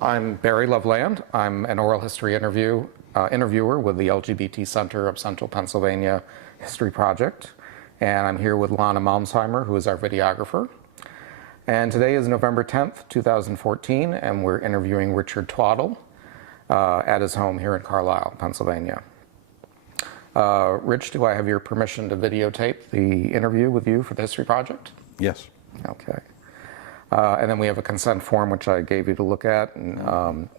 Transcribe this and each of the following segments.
I'm Barry Loveland. I'm an oral history interviewer with the LGBT Center of Central Pennsylvania History Project. And I'm here with Lana Malmsheimer, who is our videographer. And today is November 10th, 2014, and we're interviewing Richard Twaddle at his home here in Carlisle, Pennsylvania. Rich, do I have your permission to videotape the interview with you for the History Project? Yes. Okay. And then we have a consent form, which I gave you to look at, and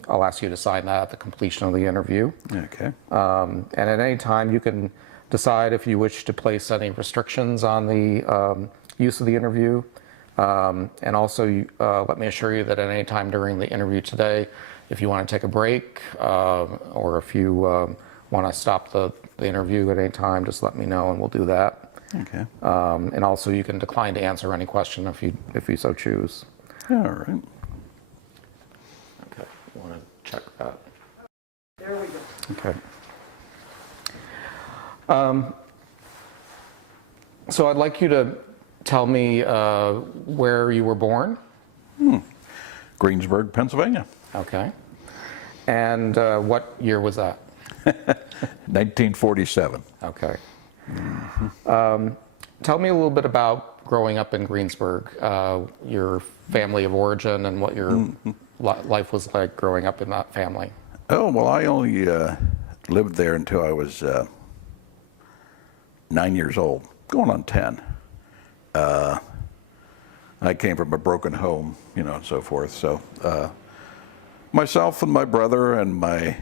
I'll ask you to sign that at the completion of the interview. Okay. And at any time, you can decide if you wish to place any restrictions on the use of the interview. And also, let me assure you that at any time during the interview today, if you want to take a break or if you want to stop the interview at any time, just let me know and we'll do that. Okay. And also, you can decline to answer any question if you so choose. All right. Okay. You want to check that? There we go. Okay. So I'd like you to tell me where you were born. Greensburg, Pennsylvania. Okay. And what year was that? 1947. Okay. Tell me a little bit about growing up in Greensburg, your family of origin, and what your life was like growing up in that family. Oh, well, I only lived there until I was 9 years old, going on 10. I came from a broken home, you know, and so forth. So myself and my brother and my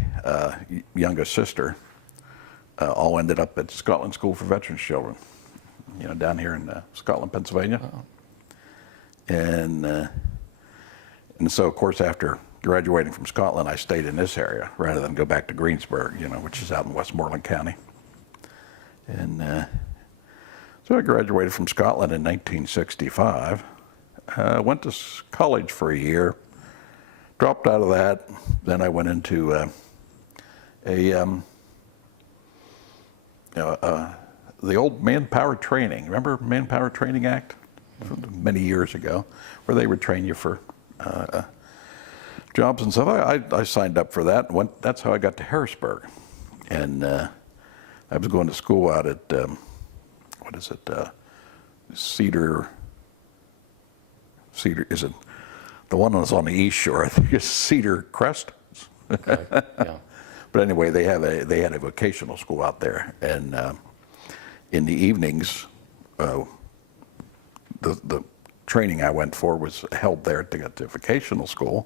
youngest sister all ended up at Scotland School for Veterans Children, you know, down here in Scotland, Pennsylvania. Oh. And so, of course, after graduating from Scotland, I stayed in this area rather than go back to Greensburg, you know, which is out in Westmoreland County. And so I graduated from Scotland in 1965. Went to college for a year, dropped out of that. Then I went into the old Manpower Training. Remember Manpower Training Act? Many years ago, where they would train you for jobs and stuff. I signed up for that. That's how I got to Harrisburg. And I was going to school out at, what is it, Cedar, is it, the one that's on the East Shore, I think it's Cedar Crest. Okay. Yeah. But anyway, they had a vocational school out there, and in the evenings, the training I went for was held there to get to vocational school,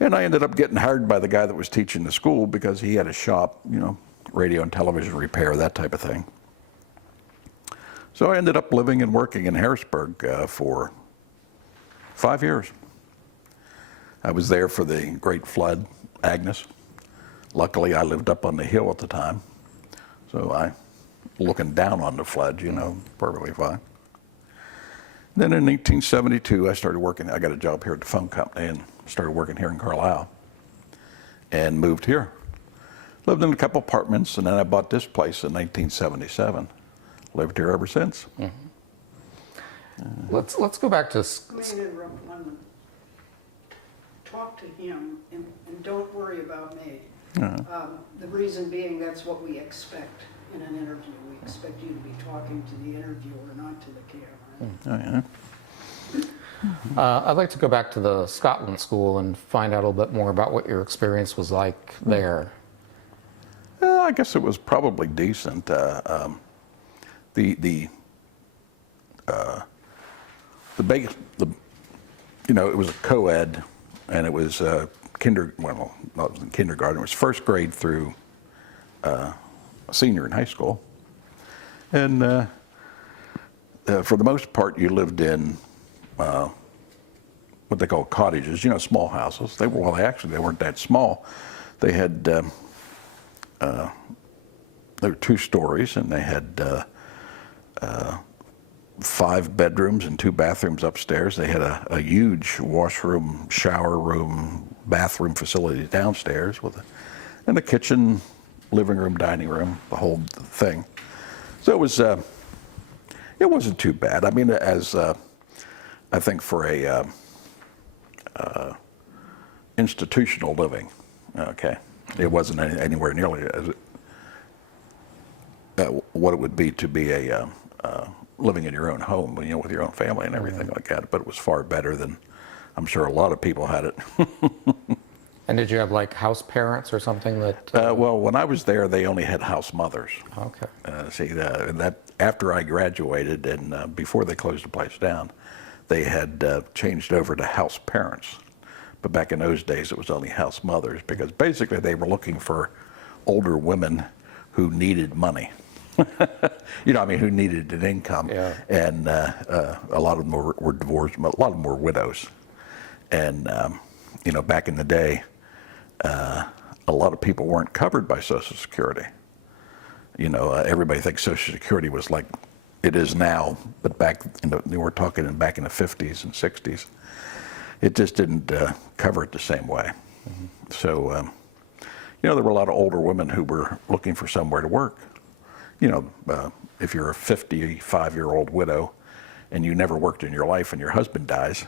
and I ended up getting hired by the guy that was teaching the school because he had a shop, you know, radio and television repair, that type of thing. So I ended up living and working in Harrisburg for 5 years. I was there for the Great Flood, Agnes. Luckily, I lived up on the hill at the time, so I, looking down on the flood, you know, perfectly fine. Then in 1872, I started working. I got a job here at the phone company and started working here in Carlisle, and moved here. Lived in a couple apartments, and then I bought this place in 1977. Lived here ever since. Mm-hmm. Let's go back to. Let me interrupt one minute. Talk to him, and don't worry about me. The reason being, that's what we expect in an interview. We expect you to be talking to the interviewer, not to the camera. Oh, yeah. I'd like to go back to the Scotland School and find out a little bit more about what your experience was like there. I guess it was probably decent. You know, it was a co-ed, and it was not kindergarten. It was first grade through senior in high school, and for the most part, you lived in what they call cottages. You know, small houses. They weren't that small. They had they were 2 stories, and they had 5 bedrooms and 2 bathrooms upstairs. They had a huge washroom, shower room, bathroom facility downstairs and a kitchen, living room, dining room, the whole thing. So it wasn't too bad. I mean, as I think for a institutional living. Okay, it wasn't anywhere nearly as what it would be to be a living in your own home, you know, with your own family and everything like that. But it was far better than I'm sure a lot of people had it. And did you have like house parents or something that? Well, when I was there, they only had house mothers. Okay. See, that after I graduated and before they closed the place down, they had changed over to house parents. But back in those days, it was only house mothers because basically they were looking for older women who needed money. You know, I mean, who needed an income. Yeah. And a lot of them were divorced, a lot of them were widows. And, you know, back in the day, a lot of people weren't covered by Social Security. You know, everybody thinks Social Security was like it is now, but back in the, we're talking back in the 50s and 60s, it just didn't cover it the same way. So, you know, there were a lot of older women who were looking for somewhere to work. You know, if you're a 55-year-old widow and you never worked in your life and your husband dies,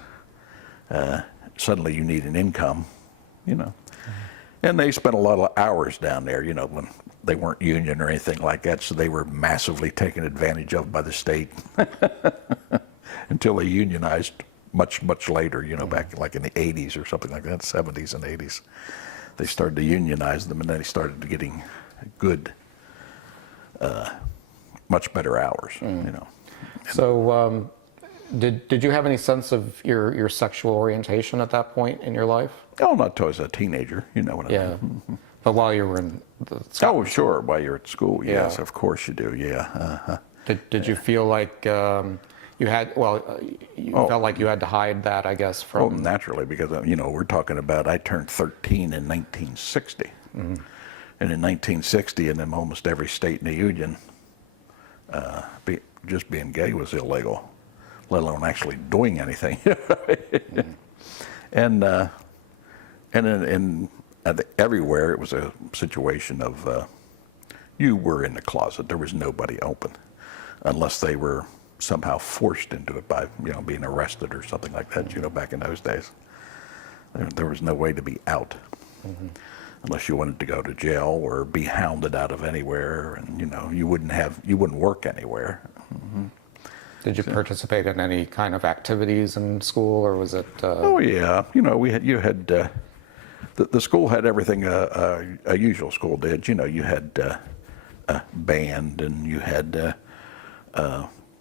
suddenly you need an income, you know. And they spent a lot of hours down there, you know, when they weren't union or anything like that, so they were massively taken advantage of by the state until they unionized much, much later, you know, back like in the 80s or something like that, 70s and 80s. They started to unionize them, and then they started getting good, much better hours, you know. So did you have any sense of your sexual orientation at that point in your life? Oh, not until I was a teenager, you know what I Yeah. mean. But while you were in the Oh, sure, while you're at school, yes, Yeah. of course you do, yeah. Did you feel like you had, you felt like you had to hide that, I guess, Well, from... naturally, because, you know, we're talking about, I turned 13 in 1960. And in 1960, in almost every state in the Union, just being gay was illegal, let alone actually doing anything. And everywhere it was a situation of you were in the closet. There was nobody open, unless they were somehow forced into it by, you know, being arrested or something like that. You know, back in those days, there was no way to be out, unless you wanted to go to jail or be hounded out of anywhere, and you know, you wouldn't work anywhere. Did you participate in any kind of activities in school, or was it... Oh yeah, you know, the school had everything a usual school did. You know, you had band, and you had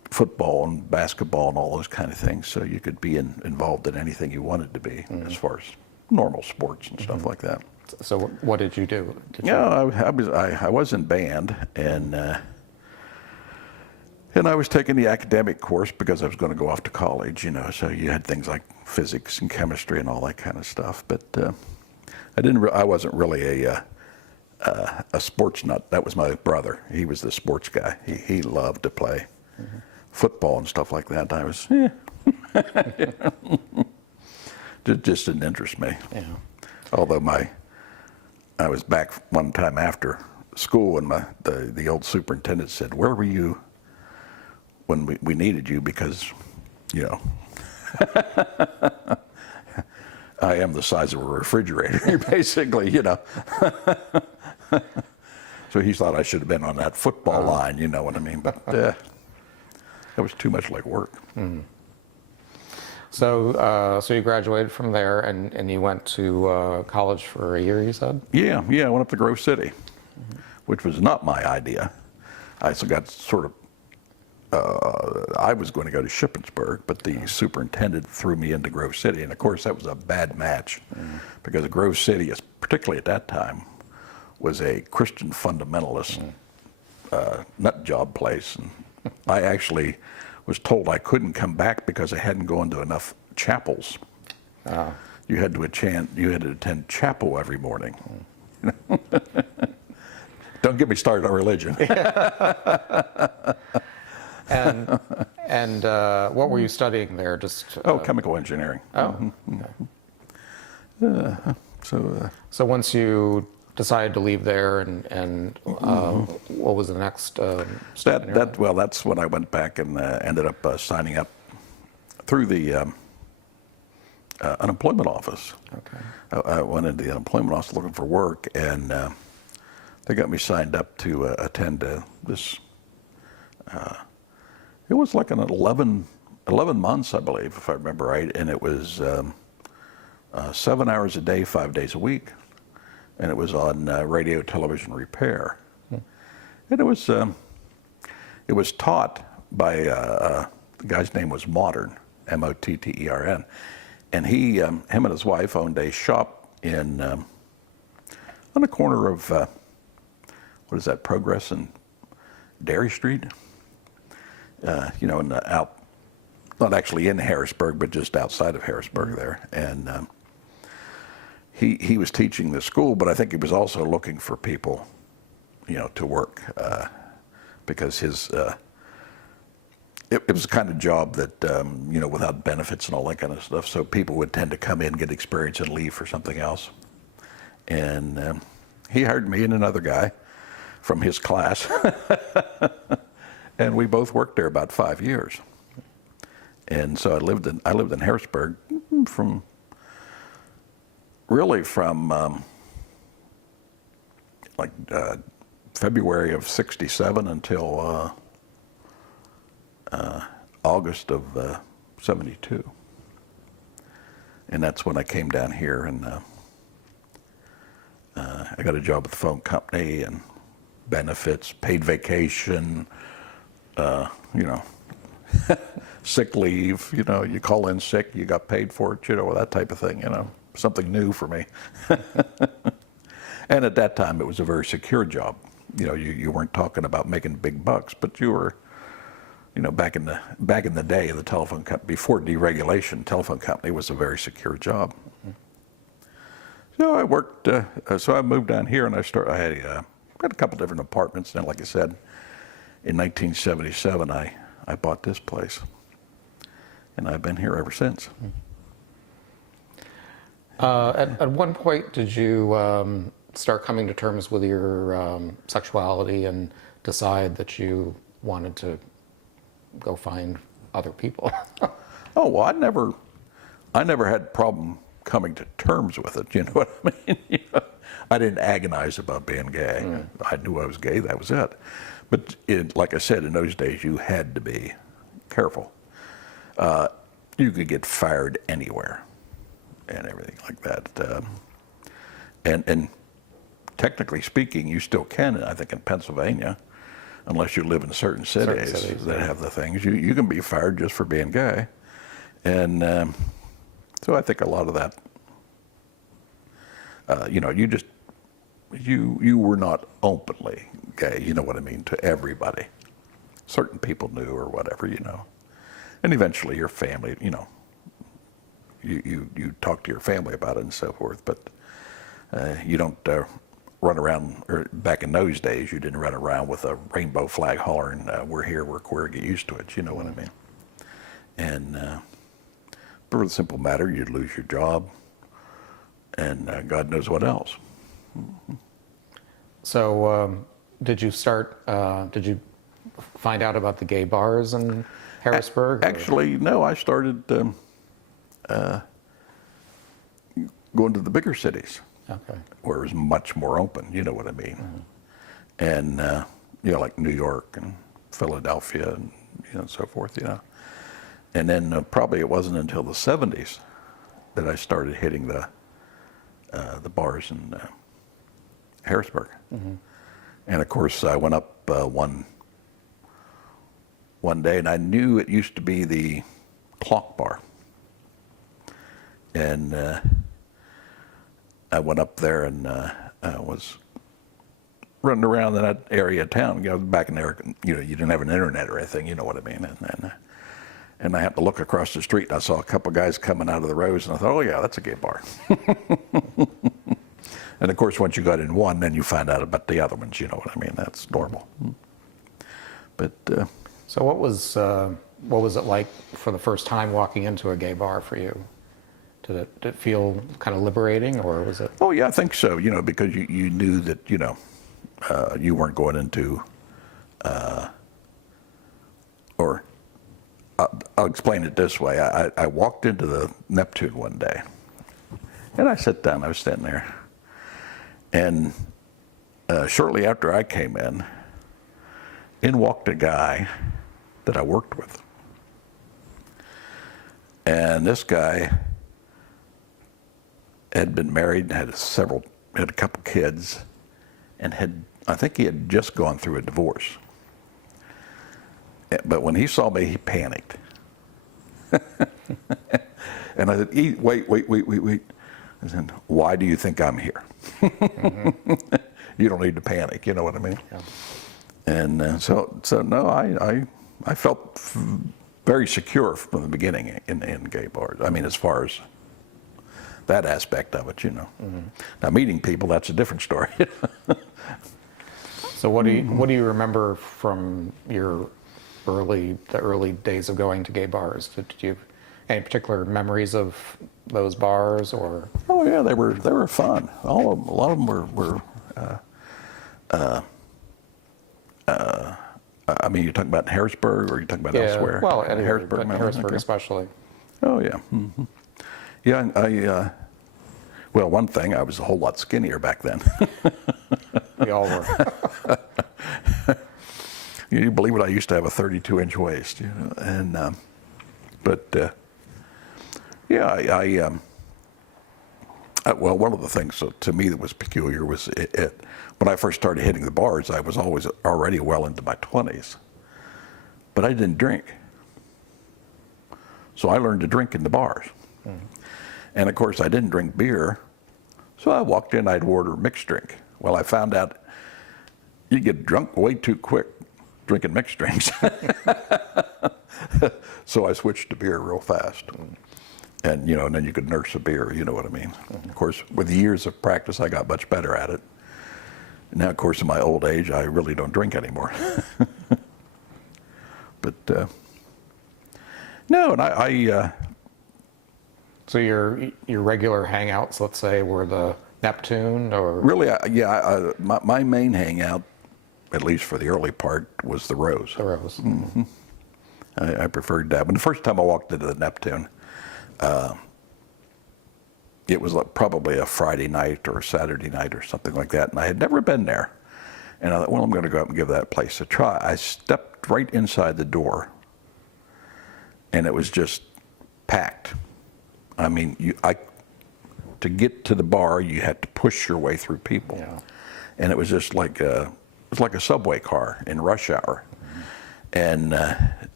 football and basketball and all those kind of things, so you could be involved in anything you wanted to be as far as normal sports and stuff like that. So what did you do? I was in band, and I was taking the academic course because I was going to go off to college, you know, so you had things like physics and chemistry and all that kind of stuff. But I wasn't really a sports nut. That was my brother. He was the sports guy. He loved to play football and stuff like that. I was, it just didn't interest me. Yeah. Although I was back one time after school, and the old superintendent said, "Where were you when we needed you?" Because, you know, I am the size of a refrigerator, basically, you know. So he thought I should have been on that football line, you know what I mean? But that was too much like work. So you graduated from there, and you went to college for a year, you said? Yeah, I went up to Grove City, which was not my idea. I got sort of, I was going to go to Shippensburg, but the superintendent threw me into Grove City, and of course that was a bad match, because Grove City, particularly at that time, was a Christian fundamentalist nut job place. And I actually was told I couldn't come back because I hadn't gone to enough chapels. You had to attend chapel every morning. Don't get me started on religion. And what were you studying there? Just Chemical engineering. Oh. Okay. So once you decided to leave there, and what was the next step? That's when I went back and ended up signing up through the unemployment office. Okay. I went into the unemployment office looking for work, and they got me signed up to attend this. It was like an 11 months, I believe, if I remember right, and it was 7 hours a day, 5 days a week, and it was on radio, television repair, and it was taught by the guy's name was Modern, Mottern, and him and his wife owned a shop on the corner of what is that, Progress and Dairy Street, not actually in Harrisburg, but just outside of Harrisburg there, and he was teaching the school, but I think he was also looking for people, to work, because it was the kind of job that, without benefits and all that kind of stuff, so people would tend to come in, get experience, and leave for something else. And he hired me and another guy from his class, and we both worked there about 5 years. And so I lived in Harrisburg from February of '67 until August of '72, and that's when I came down here, and I got a job at the phone company and benefits, paid vacation, sick leave. You call in sick, you got paid for it, that type of thing. Something new for me. And at that time, it was a very secure job. You weren't talking about making big bucks, but you were. Back in the day, the telephone company, before deregulation, telephone company was a very secure job. So I worked. So I moved down here, and I had a couple different apartments. And like I said, in 1977, I bought this place, and I've been here ever since. At one point, did you start coming to terms with your sexuality and decide that you wanted to go find other people? Oh, well, I never had a problem coming to terms with it. You know what I mean? I didn't agonize about being gay. I knew I was gay, that was it. But like I said, in those days, you had to be careful. You could get fired anywhere and everything like that. And technically speaking, you still can, I think, in Pennsylvania, unless you live in certain cities that have the things. You can be fired just for being gay. And so I think a lot of that, you were not openly gay, you know what I mean, to everybody. Certain people knew or whatever, And eventually your family, you talk to your family about it and so forth, but you don't run around, or back in those days, you didn't run around with a rainbow flag hollering, we're here, we're queer, get used to it, you know what I mean? And for the simple matter, you'd lose your job, and God knows what else. So did you find out about the gay bars in Harrisburg? Actually, no, I started going to the bigger cities. Okay. Where it was much more open, you know what I mean? And, like New York and Philadelphia and, so forth, And then probably it wasn't until the 70s that I started hitting the bars in Harrisburg. And of course, I went up one day, and I knew it used to be the Clock Bar. And I went up there and was running around in that area of town. Back in there, you didn't have an internet or anything, you know what I mean? And I happened to look across the street, and I saw a couple guys coming out of the rows, and I thought, oh yeah, that's a gay bar. And of course, once you got in one, then you find out about the other ones, you know what I mean? That's normal. But so what was it like for the first time walking into a gay bar for you? Did it feel kind of liberating, or was it? Oh yeah, I think so. Because you knew that you weren't going into I'll explain it this way. I walked into the Neptune one day, and I sat down. I was standing there, and shortly after I came in walked a guy that I worked with. And this guy had been married, had a couple kids, and I think he had just gone through a divorce. But when he saw me, he panicked. And I said, wait. I said, why do you think I'm here? Mm-hmm. You don't need to panic, you know what I mean? Yeah. And so no, I felt very secure from the beginning in gay bars. I mean, as far as that aspect of it, you know. Mm-hmm. Now, meeting people, that's a different story. So what do you remember from the early days of going to gay bars? Did you have any particular memories of those bars, or? Oh yeah, they were fun. A lot of them were. I mean, you're talking about in Harrisburg, or you're talking about elsewhere? Well, at Harrisburg, Harrisburg especially. Oh yeah. Mm-hmm. Yeah, well, one thing, I was a whole lot skinnier back then. We all were. You believe it? I used to have a 32-inch waist, you know, and yeah, well, one of the things to me that was peculiar was when I first started hitting the bars, I was always already well into my 20s, but I didn't drink. So I learned to drink in the bars. Mm-hmm. And of course, I didn't drink beer, so I walked in, I'd order a mixed drink. Well, I found out you get drunk way too quick drinking mixed drinks. So I switched to beer real fast. And, you know, and then you could nurse a beer, you know what I mean? Mm-hmm. Of course, with the years of practice, I got much better at it. And now, of course, in my old age, I really don't drink anymore. But, no, and I So your regular hangouts, let's say, were the Neptune, or? Really, my main hangout, at least for the early part, was the Rose. The Rose. Mm-hmm. I preferred that. When the first time I walked into the Neptune, it was probably a Friday night or a Saturday night or something like that, and I had never been there. And I thought, well, I'm going to go out and give that place a try. I stepped right inside the door, and it was just packed. I mean, to get to the bar, you had to push your way through people, yeah. And it was just like a subway car in rush hour. Mm-hmm. And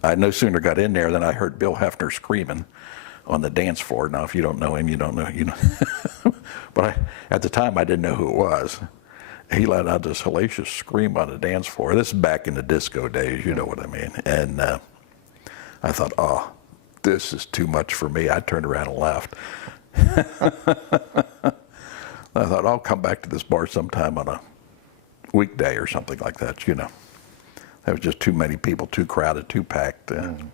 I no sooner got in there than I heard Bill Hefner screaming on the dance floor. Now, if you don't know him, you don't know, you know. But at the time, I didn't know who it was. He let out this hellacious scream on the dance floor. This is back in the disco days, you know what I mean. And I thought, oh, this is too much for me. I turned around and left. I thought, I'll come back to this bar sometime on a weekday or something like that, you know. There was just too many people, too crowded, too packed. And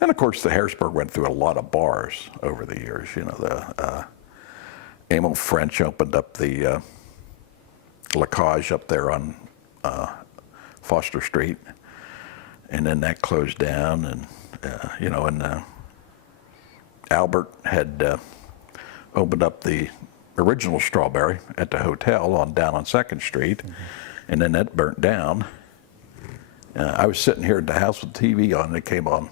of course, the Harrisburg went through a lot of bars over the years. You know, the Emil French opened up the La Cage up there on Foster Street, and then that closed down. And you know, and Albert had opened up the original Strawberry at the hotel down on 2nd Street, mm-hmm. And then that burnt down. I was sitting here at the house with the TV on, and it came on.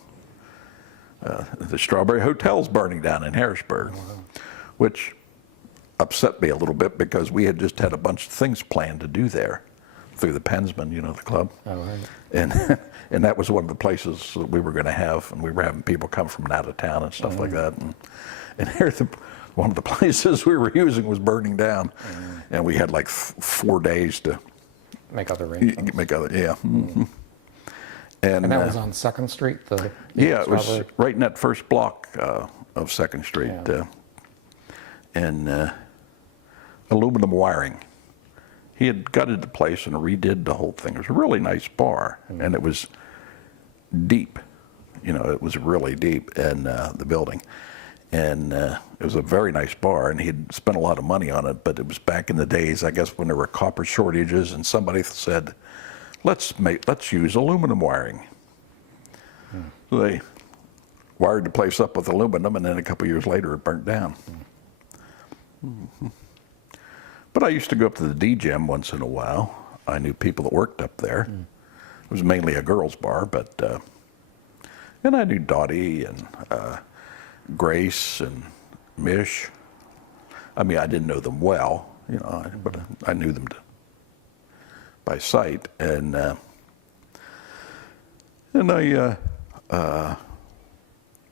The Strawberry Hotel's burning down in Harrisburg, which upset me a little bit because we had just had a bunch of things planned to do there through the Pensman, you know, the club. Oh, right. And that was one of the places that we were going to have, and we were having people come from out of town and stuff like that. And here, one of the places we were using was burning down, and we had like 4 days to make other arrangements. Yeah. Mm-hmm. And that was on 2nd Street? Yeah, it was right in that first block of 2nd Street. Yeah. And aluminum wiring. He had gutted the place and redid the whole thing. It was a really nice bar, and it was deep. You know, it was really deep in the building. And it was a very nice bar, and he'd spent a lot of money on it, but it was back in the days, I guess, when there were copper shortages, and somebody said, let's use aluminum wiring. So they wired the place up with aluminum, and then a couple years later it burnt down. But I used to go up to the D-Gem once in a while. I knew people that worked up there. It was mainly a girls' bar, but and I knew Dottie and Grace and Mish. I mean, I didn't know them well, you know, but I knew them by sight. And I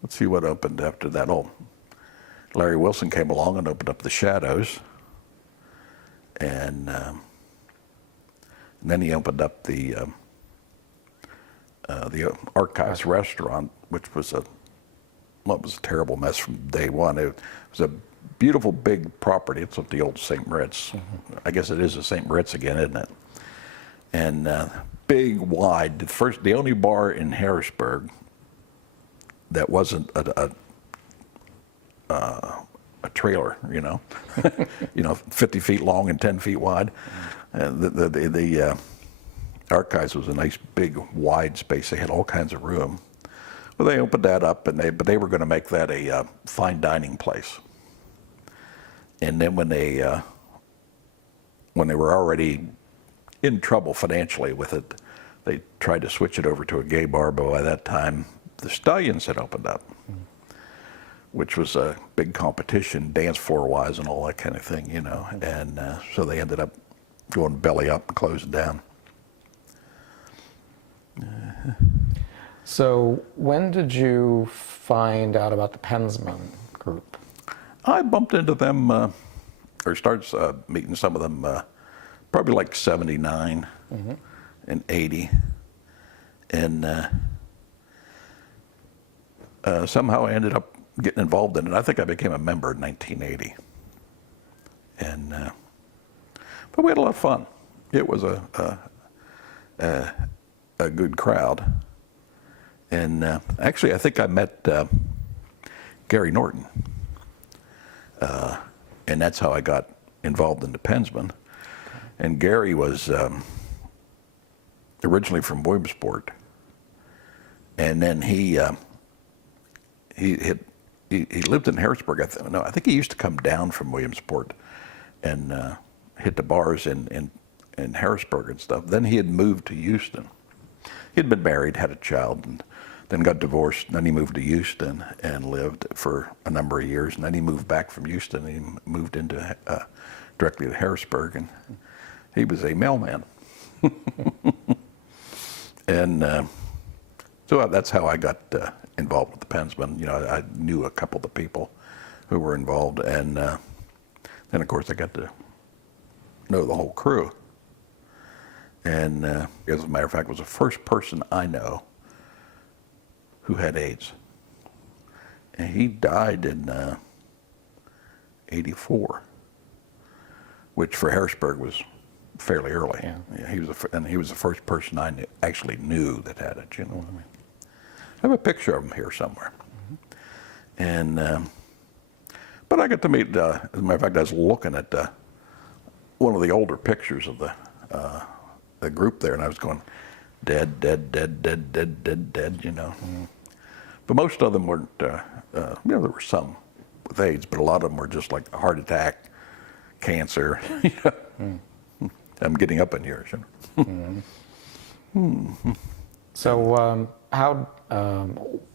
let's see what opened after that. Oh, Larry Wilson came along and opened up the Shadows, and then he opened up the Archives restaurant, which was a terrible mess from day one. It was a beautiful big property. It's at the old St. Moritz. I guess it is a St. Moritz again, isn't it? And big, wide. The only bar in Harrisburg that wasn't a trailer, you know, 50 feet long and 10 feet wide. The Archives was a nice, big, wide space. They had all kinds of room. Well, they opened that up, but they were going to make that a fine dining place. And then when they were already in trouble financially with it, they tried to switch it over to a gay bar. But by that time, the Stallions had opened up, which was a big competition, dance floor-wise and all that kind of thing, you know. And so they ended up going belly up and closing down. So when did you find out about the Pensman group? I bumped into them, or started meeting some of them, probably like 79 and 80. And somehow I ended up getting involved in it. I think I became a member in 1980. And but we had a lot of fun. It was a good crowd. And actually, I think I met Gary Norton. And that's how I got involved in the Pensman. And Gary was originally from Williamsport. And then he lived in Harrisburg. I think he used to come down from Williamsport and hit the bars in Harrisburg and stuff. Then he had moved to Houston. He'd been married, had a child, and then got divorced. And then he moved to Houston and lived for a number of years. And then he moved back from Houston. And he moved into directly to Harrisburg, and he was a mailman. And so that's how I got involved with the Pensman. You know, I knew a couple of the people who were involved, and then of course I got to know the whole crew. And as a matter of fact, was the first person I know who had AIDS. And he died in 84, which for Harrisburg was fairly early. Yeah. He was the first person I actually knew that had it. You know what I mean? I have a picture of him here somewhere. And but I got to meet. As a matter of fact, I was looking at one of the older pictures of the group there, and I was going, dead, dead, dead, dead, dead, dead, dead. You know. But most of them weren't. You know, there were some with AIDS, but a lot of them were just like a heart attack, cancer. You know? I'm getting up in years. You know? So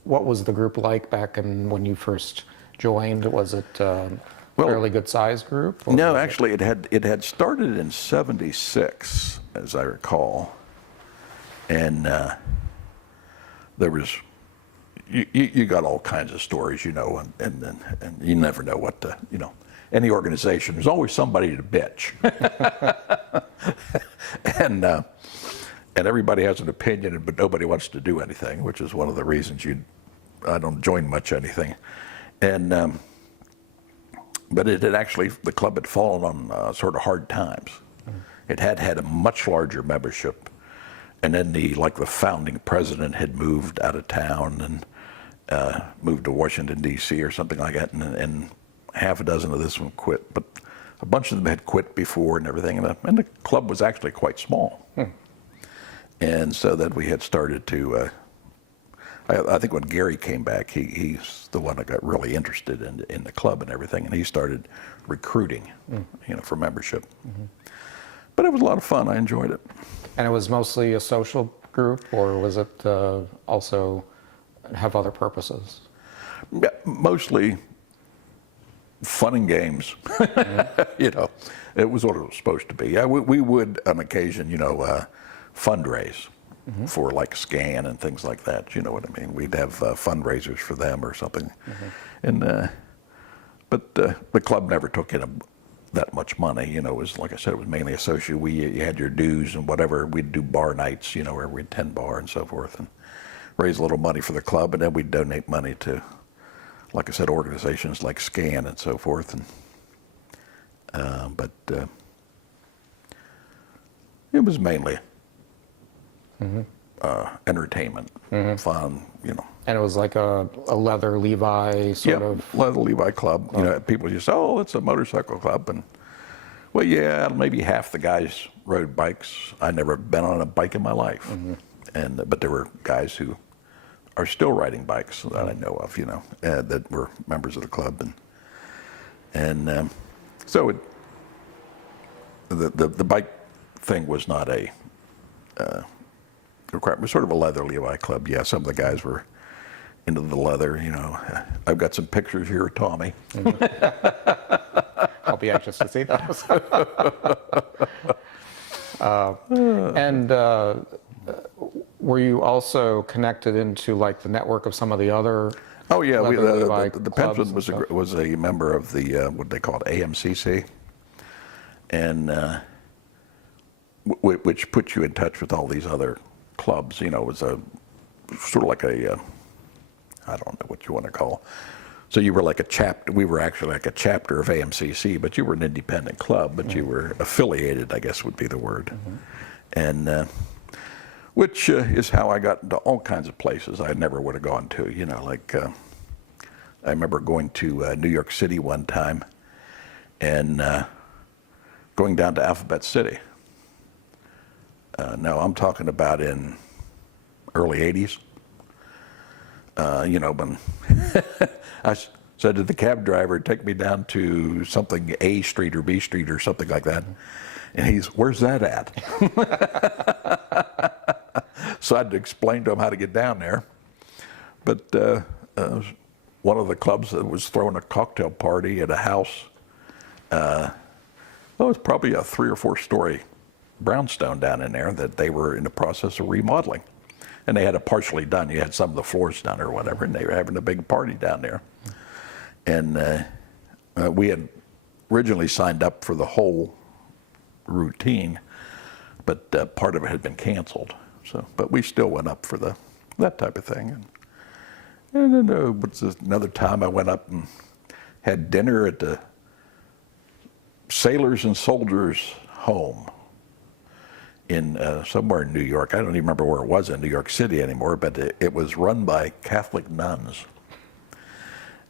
what was the group like back when you first joined? Was it a fairly good sized group? No, actually, it had started in '76, as I recall, and there was. You got all kinds of stories, you know, and you never know what to, you know, any organization, there's always somebody to bitch. and everybody has an opinion, but nobody wants to do anything, which is one of the reasons I don't join much anything. And but it had actually, the club had fallen on sort of hard times. It had a much larger membership, and then the founding president had moved out of town and moved to Washington, D.C. or something like that, and half a dozen of this one quit, but a bunch of them had quit before and everything, and the club was actually quite small. And so that we had started to, I think when Gary came back, he's the one that got really interested in the club and everything, and he started recruiting, for membership. But it was a lot of fun. I enjoyed it. And it was mostly a social group, or was it also have other purposes? Yeah, mostly fun and games. It was what it was supposed to be. Yeah, we would on occasion, fundraise for like SCAN and things like that. You know what I mean? We'd have fundraisers for them or something. And but the club never took in that much money. It was, like I said, it was mainly associated. You had your dues and whatever. We'd do bar nights, where we'd 10 bar and so forth, and raise a little money for the club, and then we'd donate money to, like I said, organizations like SCAN and so forth. And but it was mainly entertainment, fun, And it was like a leather Levi sort of. Leather Levi club. People just say, "Oh, it's a motorcycle club," and well, yeah, maybe half the guys rode bikes. I never been on a bike in my life, but there were guys who are still riding bikes that I know of, that were members of the club, and so the bike thing was not a requirement. It was sort of a leather Levi club. Yeah, some of the guys were into the leather. I've got some pictures here of Tommy. I'll be anxious to see those. And were you also connected into like the network of some of the other? Oh yeah, leather Levi the clubs Pension and was a member of the what they called AMCC, and which put you in touch with all these other clubs. It was a sort of like a I don't know what you want to call. So you were like a chapter. We were actually like a chapter of AMCC, but you were an independent club, but you were affiliated, I guess would be the word. And which is how I got into all kinds of places I never would have gone to. Like I remember going to New York City one time, and going down to Alphabet City. Now I'm talking about in early '80s. When I said to the cab driver, take me down to something A Street or B Street or something like that. And he's, where's that at? So I had to explain to him how to get down there. But one of the clubs that was throwing a cocktail party at a house, it was probably a 3 or 4 story brownstone down in there that they were in the process of remodeling. And they had it partially done. You had some of the floors done or whatever, and they were having a big party down there. And we had originally signed up for the whole routine, but part of it had been canceled. So, but we still went up for that type of thing. And then another time I went up and had dinner at the Sailors and Soldiers Home in somewhere in New York. I don't even remember where it was in New York City anymore, but it was run by Catholic nuns.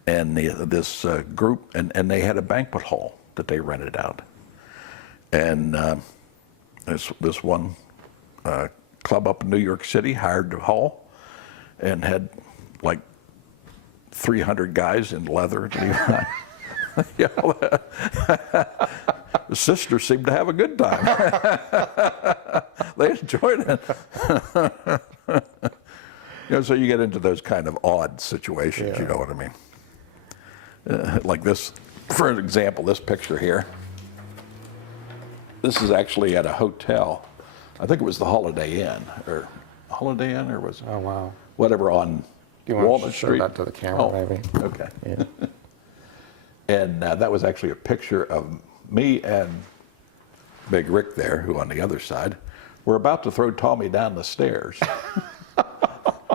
And this group, and they had a banquet hall that they rented out. And this one club up in New York City hired the hall and had like 300 guys in leather. The sisters seemed to have a good time. They enjoyed it. So you get into those kind of odd situations, you know what I mean? Like this, for example, this picture here. This is actually at a hotel. I think it was the Holiday Inn, or was it? Oh wow! Whatever on Do you want Walnut to show Street. that to the camera, maybe? Okay. Yeah. And that was actually a picture of me and Big Rick there, who on the other side, were about to throw Tommy down the stairs.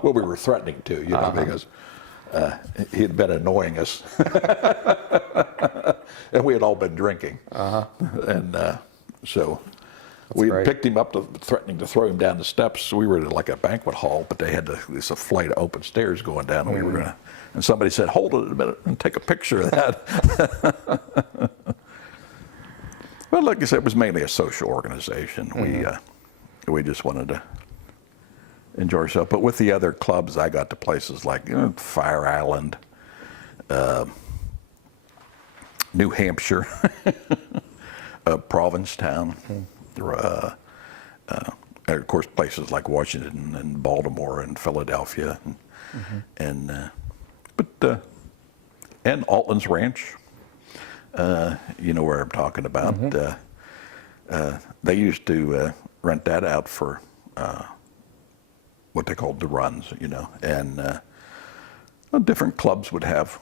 Well, we were threatening to, because he had been annoying us. And we had all been drinking. And so we great. picked him up, threatening to throw him down the steps. So we were at like a banquet hall, but they had this flight of open stairs going down, and we were going to. And somebody said, "Hold it a minute and take a picture of that." Well, like I said, it was mainly a social organization. We just wanted to enjoy yourself. But with the other clubs, I got to places like Fire Island, New Hampshire, Provincetown, and of course places like Washington and Baltimore and Philadelphia, and Altland's Ranch. You know where I'm talking about. They used to rent that out for what they called the runs, and different clubs would have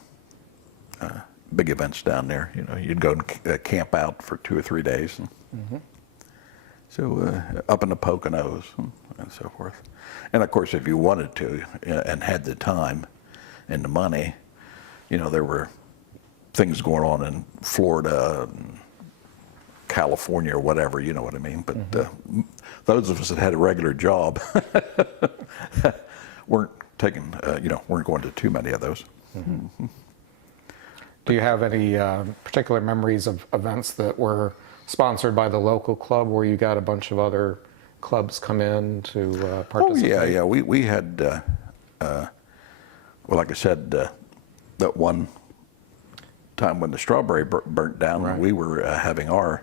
big events down there. You'd go and camp out for 2 or 3 days. So up in the Poconos and so forth. And of course, if you wanted to and had the time and the money, there were things going on in Florida and California or whatever, you know what I mean. But those of us that had a regular job weren't going to too many of those. Do you have any particular memories of events that were sponsored by the local club where you got a bunch of other clubs come in to participate? Oh, yeah. We had, well, like I said, that one time when the strawberry burnt down, right. We were having our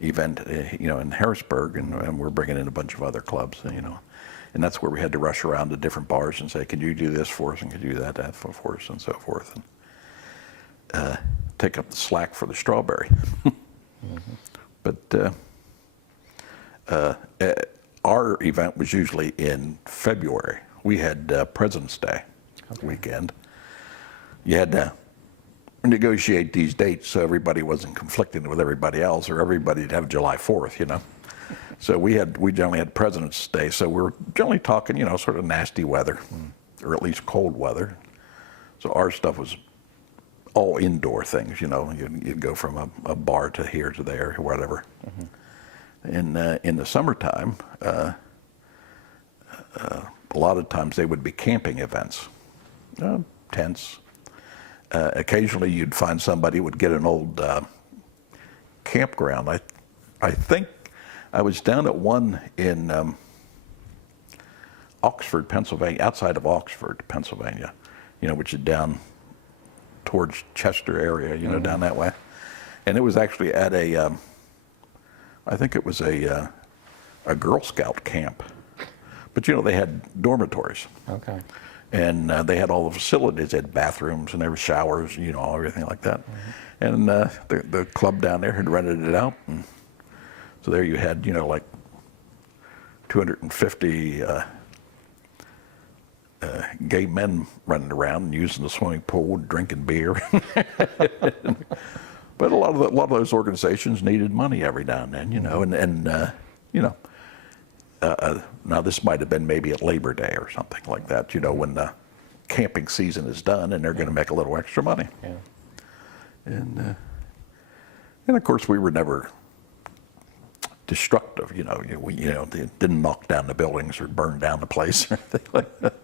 event, in Harrisburg, and we're bringing in a bunch of other clubs, and that's where we had to rush around to different bars and say, can you do this for us, and can you do that for us, and so forth, and take up the slack for the strawberry. But our event was usually in February. We had President's Day weekend. You had to negotiate these dates so everybody wasn't conflicting with everybody else, or everybody'd have July 4th, So we generally had President's Day, so we were generally talking, sort of nasty weather, or at least cold weather. So our stuff was all indoor things, you'd go from a bar to here to there, or whatever. And in the summertime, a lot of times they would be camping events, tents. Occasionally you'd find somebody would get an old campground. I think I was down at one in Oxford, Pennsylvania, outside of Oxford, Pennsylvania, which is down towards Chester area, down that way. And it was actually at I think it was a Girl Scout camp. But, they had dormitories. Okay. And they had all the facilities. They had bathrooms and there were showers, everything like that. And the club down there had rented it out. And so there you had, like 250 gay men running around and using the swimming pool and drinking beer. But a lot of those organizations needed money every now and then, now this might have been maybe at Labor Day or something like that, when the camping season is done and they're going to make a little extra money. Yeah. And of course we were never destructive, we didn't knock down the buildings or burn down the place or anything like that.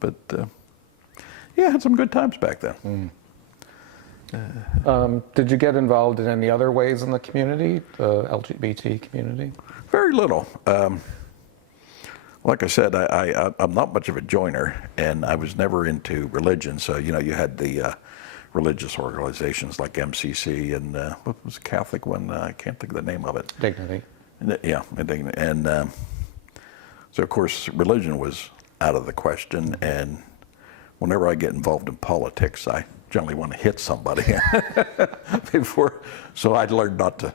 But yeah, had some good times back then. Did you get involved in any other ways in the community, the LGBT community? Very little. Like I said, I'm not much of a joiner, and I was never into religion. So you had the religious organizations like MCC and what was the Catholic one? I can't think of the name of it. Dignity. Yeah, and so of course religion was out of the question. And whenever I get involved in politics, I generally want to hit somebody before. So I learned not to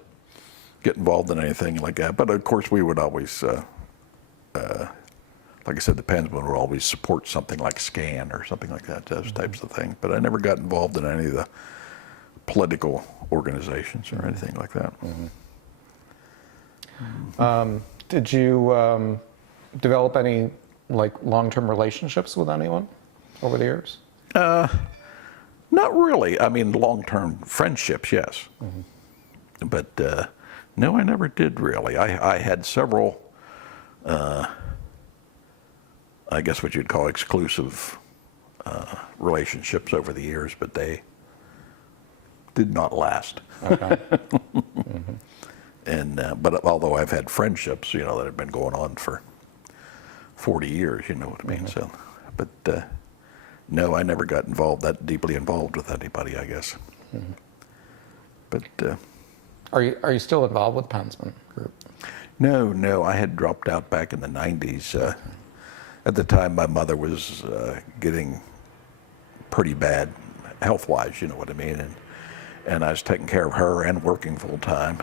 get involved in anything like that. But of course, we would always, like I said, the Pensman would always support something like SCAN or something like that, those types of things. But I never got involved in any of the political organizations or anything like that. Did you develop any long-term relationships with anyone over the years? Not really. I mean, long-term friendships, yes. But no, I never did really. I had several, I guess what you'd call exclusive relationships over the years, but they did not last. Okay. But although I've had friendships, that have been going on for 40 years, you know what I mean? So, but no, I never got that deeply involved with anybody, I guess. But Are you still involved with Pensman Group? no, I had dropped out back in the 90s. At the time, my mother was getting pretty bad health-wise, you know what I mean? And I was taking care of her and working full-time.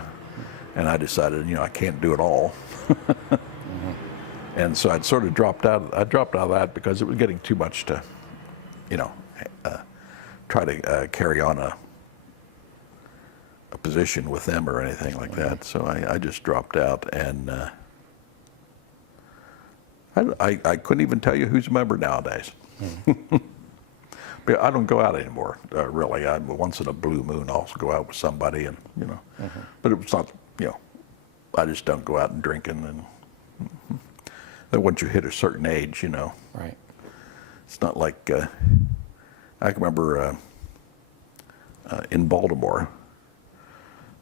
And I decided, I can't do it all. And so I'd sort of dropped out. I dropped out of that because it was getting too much to, try to carry on a position with them or anything like that. So I just dropped out, and I couldn't even tell you who's a member nowadays. But I don't go out anymore, really. Once in a blue moon, I'll also go out with somebody, and But it was not, I just don't go out and drinking. And then once you hit a certain age, Right. it's not like I can remember in Baltimore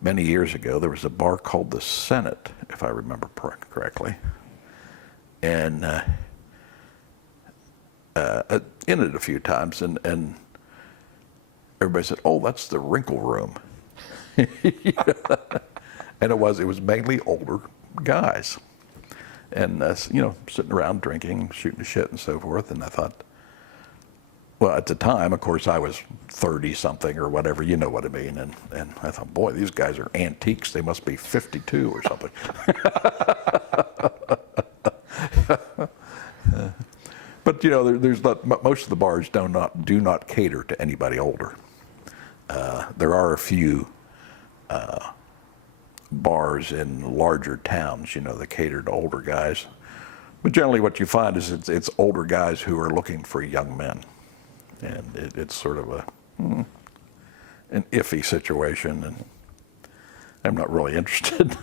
many years ago. There was a bar called the Senate, if I remember correctly, and in it a few times, and everybody said, "Oh, that's the Wrinkle Room," and it was mainly older guys, and sitting around drinking, shooting the shit, and so forth. And I thought, well, at the time, of course, I was 30 something or whatever, you know what I mean, and I thought, boy, these guys are antiques. They must be 52 or something. But there's not, most of the bars do not cater to anybody older. There are a few bars in larger towns, that cater to older guys. But generally, what you find is it's older guys who are looking for young men, and it's sort of an iffy situation, and I'm not really interested.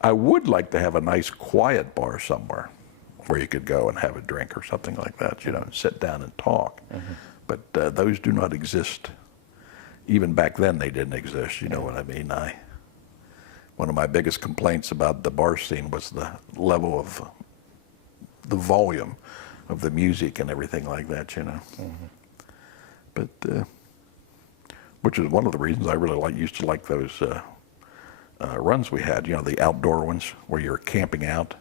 I would like to have a nice, quiet bar somewhere where you could go and have a drink or something like that, and sit down and talk. But those do not exist. Even back then, they didn't exist, you know what I mean? One of my biggest complaints about the bar scene was the level of the volume of the music and everything like that, But, which is one of the reasons I really used to like those runs we had, the outdoor ones where you're camping out.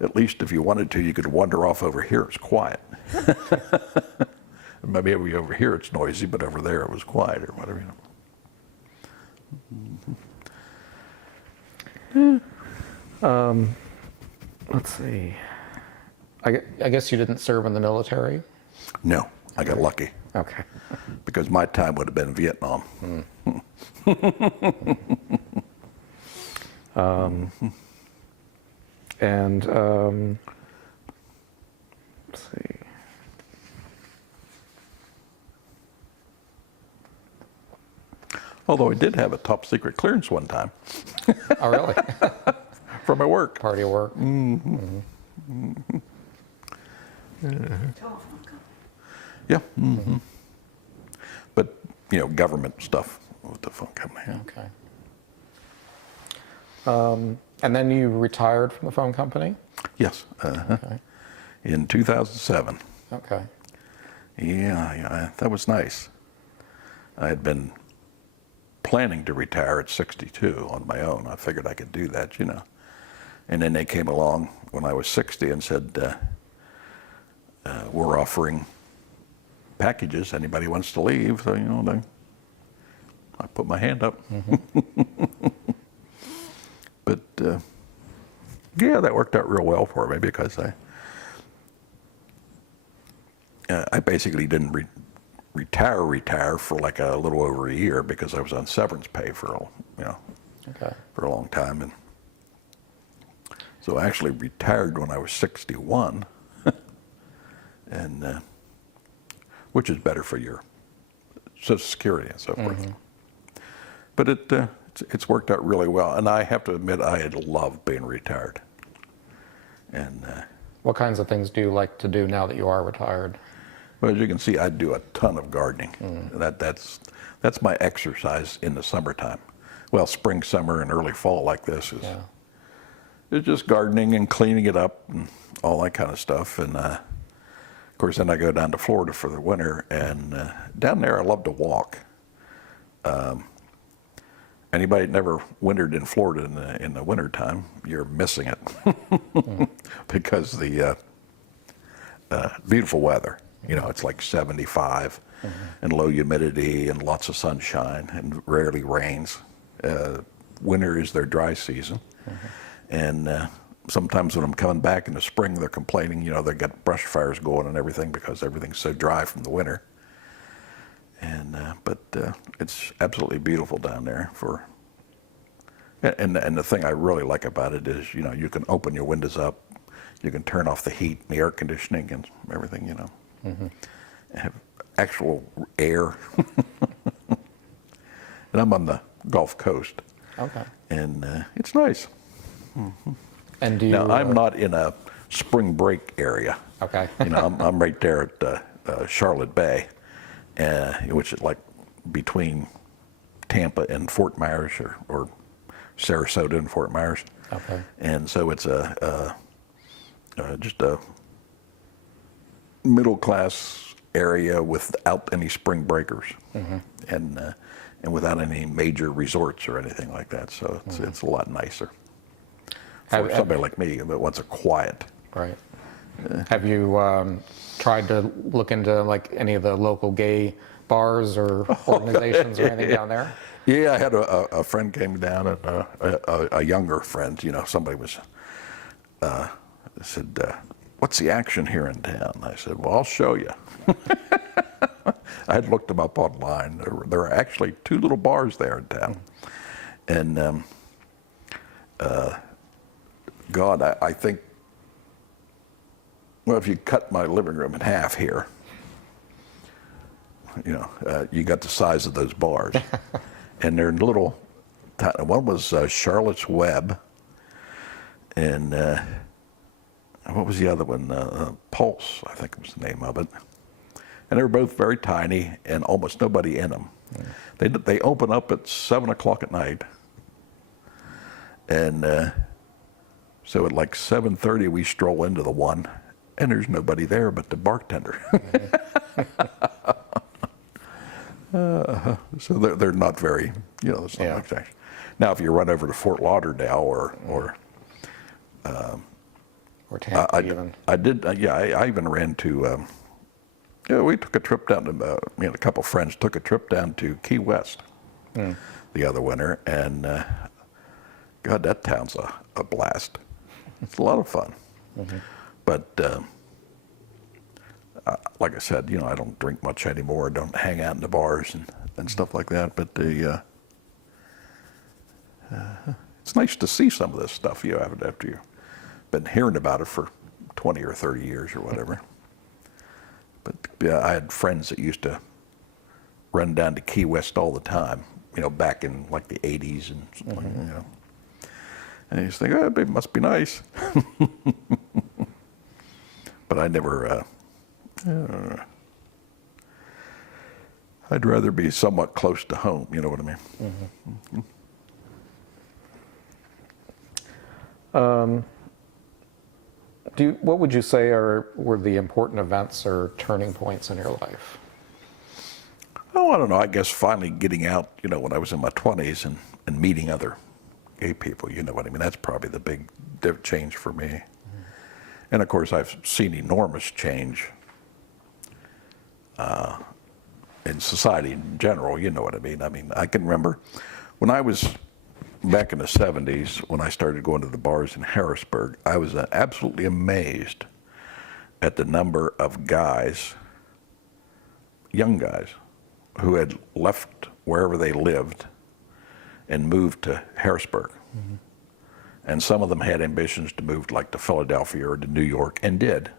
At least if you wanted to, you could wander off over here. It's quiet. Maybe over here it's noisy, but over there it was quiet or whatever. Let's see. I guess you didn't serve in the military? No, I got lucky. Okay. Because my time would have been Vietnam. And let's see. Although I did have a top secret clearance one time. Oh, really? For my work. Party work. Telephone company. Yeah. But, government stuff with the phone company. Yeah. Okay. And then you retired from the phone company? Yes. Okay. In 2007. Okay. Yeah, that was nice. I had been planning to retire at 62 on my own. I figured I could do that, And then they came along when I was 60 and said, we're offering packages. Anybody wants to leave? So, I put my hand up. But, yeah, that worked out real well for me because I basically didn't retire for like a little over a year because I was on severance pay for for a long time, and so I actually retired when I was 61, and which is better for your Social Security and so forth. But it's worked out really well, and I have to admit I had loved being retired. And what kinds of things do you like to do now that you are retired? Well, as you can see, I do a ton of gardening. That's my exercise in the summertime. Well, spring, summer, and early fall like this is it's just gardening and cleaning it up and all that kind of stuff. And of course, then I go down to Florida for the winter, and down there I love to walk. Anybody that never wintered in Florida in the wintertime, you're missing it because the beautiful weather. You know, it's like 75 and low humidity and lots of sunshine and rarely rains. Winter is their dry season. And sometimes when I'm coming back in the spring, they're complaining, you know, they got brush fires going and everything because everything's so dry from the winter. And but it's absolutely beautiful down there and the thing I really like about it is, you know, you can open your windows up, you can turn off the heat and the air conditioning and everything, you know, have actual air. And I'm on the Gulf Coast. Okay. And it's nice. And do you? Now, I'm not in a spring break area. Okay. You know, I'm right there at Charlotte Bay, which is like between Tampa and Fort Myers, or Sarasota and Fort Myers. Okay. And so it's just a middle class area without any spring breakers, and without any major resorts or anything like that. So it's a lot nicer for somebody like me that wants a quiet. Right. Have you tried to look into like any of the local gay bars or organizations or anything down there? Yeah, I had a friend came down, and a younger friend, you know, somebody was, said, what's the action here in town? I said, well, I'll show you. I had looked them up online. There are actually 2 little bars there in town. And God, I think, well, if you cut my living room in half here, you know, you got the size of those bars. And they're little, one was Charlotte's Web, and what was the other one? Pulse, I think was the name of it. And they were both very tiny and almost nobody in them. They open up at 7 o'clock at night. And so at like 7:30 we stroll into the one, and there's nobody there but the bartender. So they're not very, you know, it's not like that. Now if you run over to Fort Lauderdale or Tampa even. I did, I even ran to, we took a trip down to, a couple friends took a trip down to Key West the other winter, and God, that town's a blast. It's a lot of fun. But like I said, you know, I don't drink much anymore. I don't hang out in the bars and stuff like that. But it's nice to see some of this stuff you have after you've been hearing about it for 20 or 30 years or whatever. But yeah, I had friends that used to run down to Key West all the time, you know, back in like the 80s and like, you know. And you just think, oh, it must be nice. But I never, I'd rather be somewhat close to home, you know what I mean? What would you say were the important events or turning points in your life? Oh, I don't know. I guess finally getting out, you know, when I was in my 20s and meeting other gay people, you know what I mean? That's probably the big change for me. And of course, I've seen enormous change in society in general, you know what I mean? I mean, I can remember when I was back in the 70s, when I started going to the bars in Harrisburg, I was absolutely amazed at the number of guys, young guys, who had left wherever they lived and moved to Harrisburg. And some of them had ambitions to move like to Philadelphia or to New York, and did,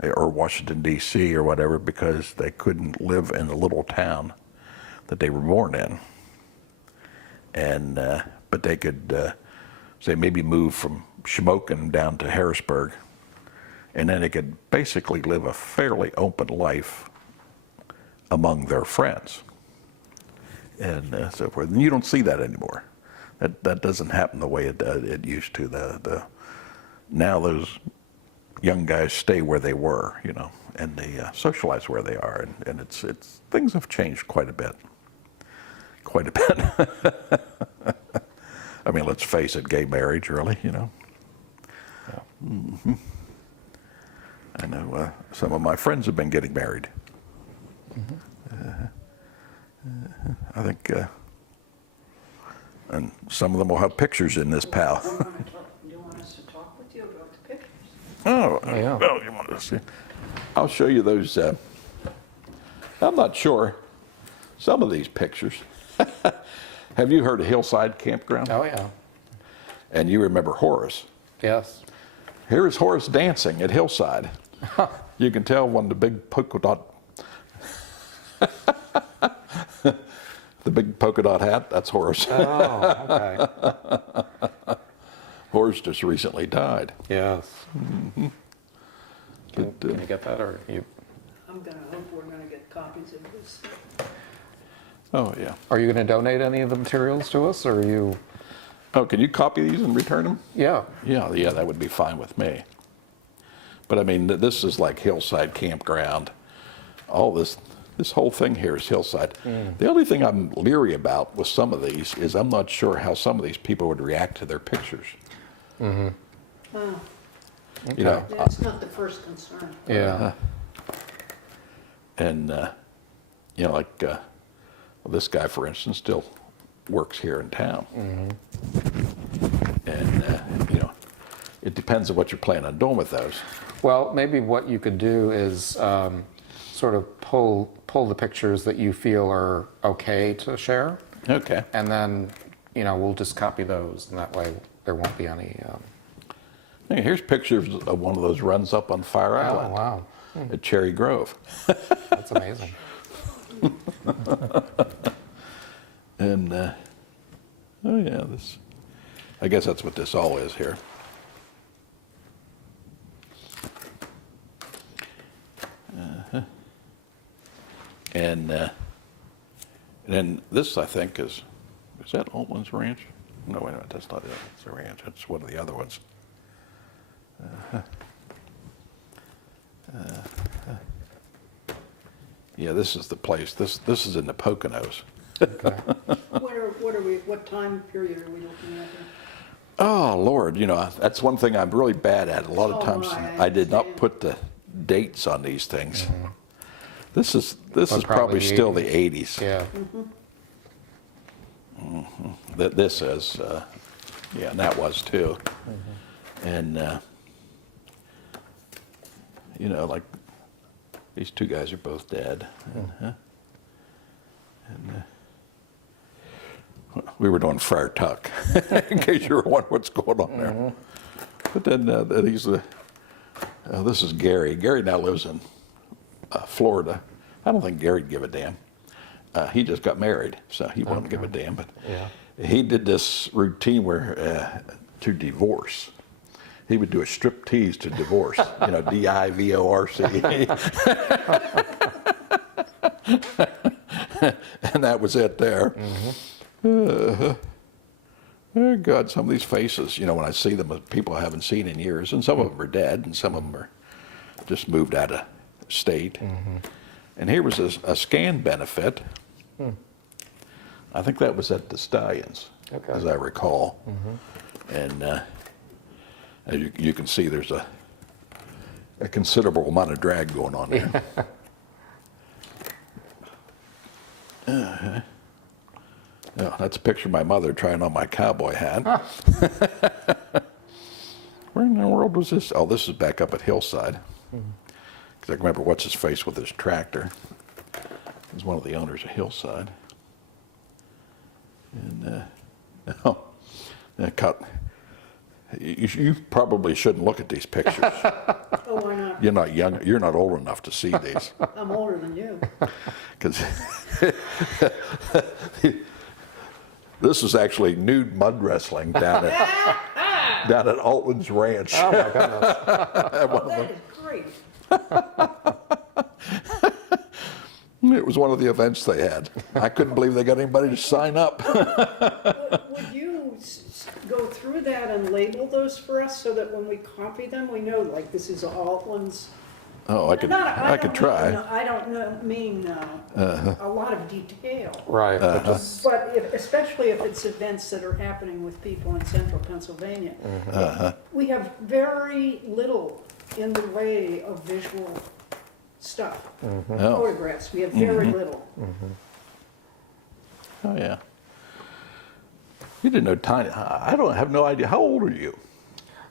or Washington, D.C. or whatever, because they couldn't live in the little town that they were born in. And but they could say maybe move from Shamokin down to Harrisburg and then they could basically live a fairly open life among their friends and so forth. And you don't see that anymore. That doesn't happen the way it used to. Now those young guys stay where they were, you know, and they socialize where they are, and it's things have changed quite a bit. Quite a bit. I mean, let's face it, gay marriage, really, you know. Yeah. Mm-hmm. I know some of my friends have been getting married. Mm-hmm. I think, and some of them will have pictures in this pal. Do you want us to talk with you about the pictures? Oh, Yeah. well, you want to see? I'll show you those. I'm not sure. Some of these pictures. Have you heard of Hillside Campground? Oh, yeah. And you remember Horace. Yes. Here is Horace dancing at Hillside. You can tell when the big polka dot, the big polka dot hat, that's Horace. Oh, okay. Horace just recently died. Yes. Mm-hmm. Can you get that, or you? I'm gonna hope we're gonna get copies of this. Oh, yeah. Are you going to donate any of the materials to us, or are you? Oh, can you copy these and return them? Yeah. Yeah, that would be fine with me. But I mean, this is like Hillside Campground. All this whole thing here is Hillside. The only thing I'm leery about with some of these is I'm not sure how some of these people would react to their pictures. Oh, You know, that's not the first concern. Yeah. and you know, like this guy, for instance, still works here in town. And you know, it depends on what you're planning on doing with those. Well, maybe what you could do is sort of pull the pictures that you feel are okay to share, Okay. and then we'll just copy those, and that way there won't be any. Hey, here's pictures of one of those runs up on Fire Oh, Island wow, at Cherry Grove. that's amazing. And oh yeah, this. I guess that's what this all is here. And then this, I think, is that Altman's Ranch? No, wait a minute, that's not it. It's a ranch. It's one of the other ones. Yeah, this is the place. This is in the Poconos. Okay. What time period are we looking at here? Oh Lord, that's one thing I'm really bad at. A lot of Oh, times I I did not understand. put the dates on these things. This is Well, probably probably the still the 80s. Yeah. That this is, yeah, and that was too. And like these two guys are both dead. And we were doing Friar Tuck, in case you were wondering what's going on there. But then this is Gary. Gary now lives in Florida. I don't think Gary'd give a damn. He just got married, so he wouldn't give a damn. But Yeah. he did this routine where to divorce. He would do a strip tease to divorce, D-I-V-O-R-C. And that was it there. Oh God, some of these faces, when I see them, people I haven't seen in years, and some of them are dead, and some of them are just moved out of state. And here was a scan benefit. I think that was at the Stallions, Okay. as I recall. And as you can see, there's a considerable amount of drag going on there. Yeah, that's a picture of my mother trying on my cowboy hat. Where in the world was this? Oh, this is back up at Hillside. Because I remember what's his face with his tractor. He's one of the owners of Hillside. And you probably shouldn't look at these pictures. Oh, why not? You're not young. You're not old enough to see these. I'm older than you. Because this is actually nude mud wrestling down at down at Altman's Ranch. Oh my goodness. Oh, that is great. It was one of the events they had. I couldn't believe they got anybody to sign up. Would you go through that and label those for us so that when we copy them, we know, like, this is Altman's? Oh, I could try. I don't mean a lot of detail. Right. But just, But especially if it's events that are happening with people in central Pennsylvania. We have very little in the way of visual stuff. Oh. Photographs, we have very little. Oh, yeah. You didn't know Tiny. I don't have no idea. How old are you?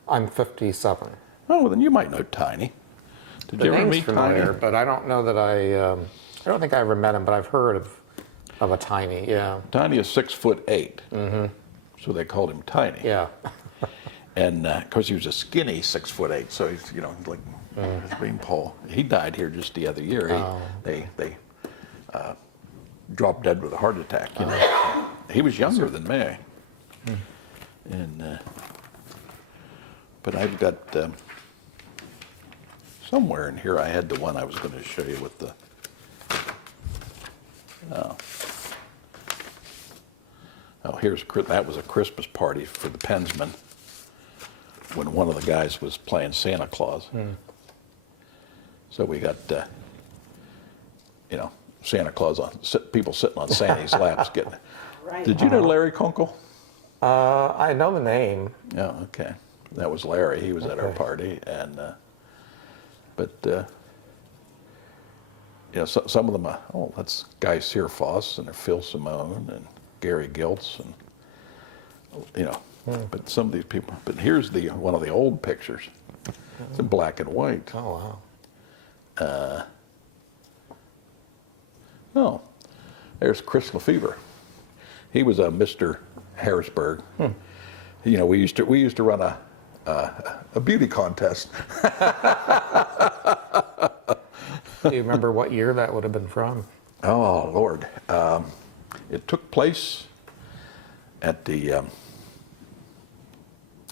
I'm 57. Oh, well, then you might know Tiny. Did The you ever name's meet familiar, Tiny? but I don't know that I don't think I ever met him, but I've heard of a Tiny, yeah. Tiny is 6'8". So they called him Tiny. Yeah. And of course, he was a skinny 6'8", so he's like his being Paul. He died here just the other year. They dropped dead with a heart attack. He was younger than me. And but I've got somewhere in here I had the one I was going to show you with the. Oh, that was a Christmas party for the Pensmen when one of the guys was playing Santa Claus. So we got, Santa Claus people sitting on Santa's laps getting. Right. Did you know Larry Kunkel? I know the name. Yeah, okay. That was Larry. He was at our party, and some of them. That's Guy Searfoss and Phil Simone and Gary Giltz, and But some of these people. But here's one of the old pictures. It's in black and white. Oh wow. There's Chris Lefevre. He was a Mr. Harrisburg. We used to run a beauty contest. Do you remember what year that would have been from? Oh Lord, it took place at the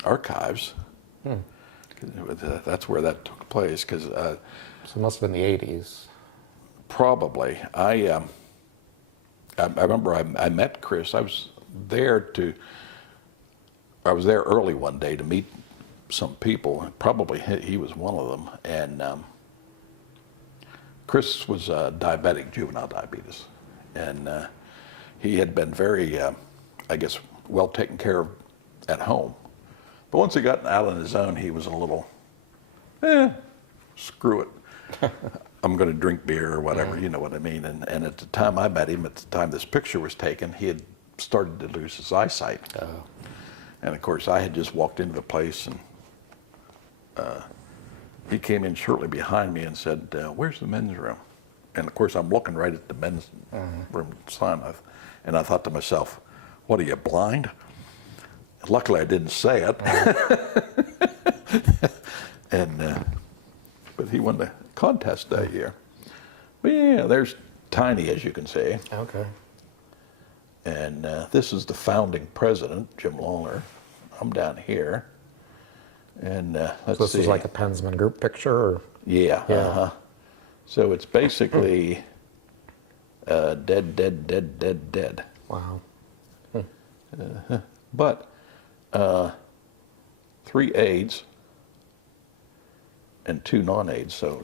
archives. That's where that took place. Because So it must have been the 80s. probably I remember I met Chris. I was there early one day to meet some people. Probably he was one of them. And Chris was diabetic, juvenile diabetes, and he had been very, well taken care of at home. But once he got out on his own, he was a little, screw it. I'm going to drink beer or whatever, you know what I mean. And at the time I met him, at the time this picture was taken, he had started to lose his eyesight. And of course, I had just walked into the place, and he came in shortly behind me and said, "Where's the men's room?" And of course, I'm looking right at the men's room sign, and I thought to myself, "What are you, blind?" Luckily, I didn't say it. But he won the contest that year. But yeah, there's Tiny, as you can see. Okay. And this is the founding president, Jim Lawler. I'm down here. And let's So this see. was like a Pensman group picture? Or? Yeah. Yeah. So it's basically dead. Wow. But 3 AIDS and 2 non-AIDS, so,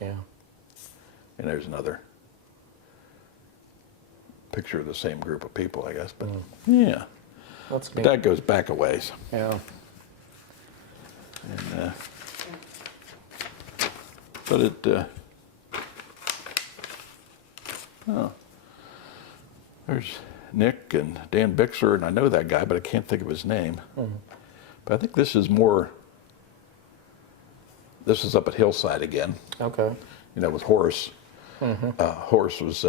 Yeah. And there's another picture of the same group of people, I guess. But yeah, That's but neat. that goes back a ways. Yeah. And, but it, there's Nick and Dan Bixler, and I know that guy, but I can't think of his name. But I think this is up at Hillside again, Okay. with Horace. Horace was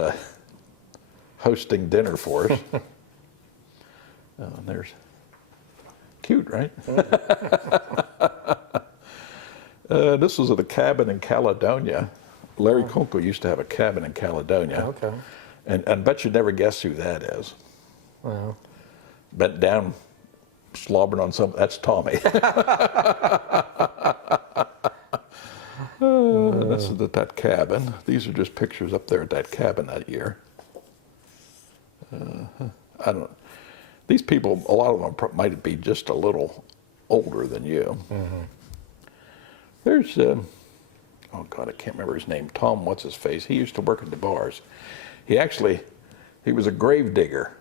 hosting dinner for us. And there's, cute, right? This was at a cabin in Caledonia. Larry Kunkel used to have a cabin in Caledonia. Okay. And I bet you'd never guess who that is. Well, But down slobbering on something. That's Tommy. This is at that cabin. These are just pictures up there at that cabin that year. I don't. These people, a lot of them might be just a little older than you. Mm-hmm. There's, oh God, I can't remember his name. Tom, what's his face? He used to work at the bars. He was a grave digger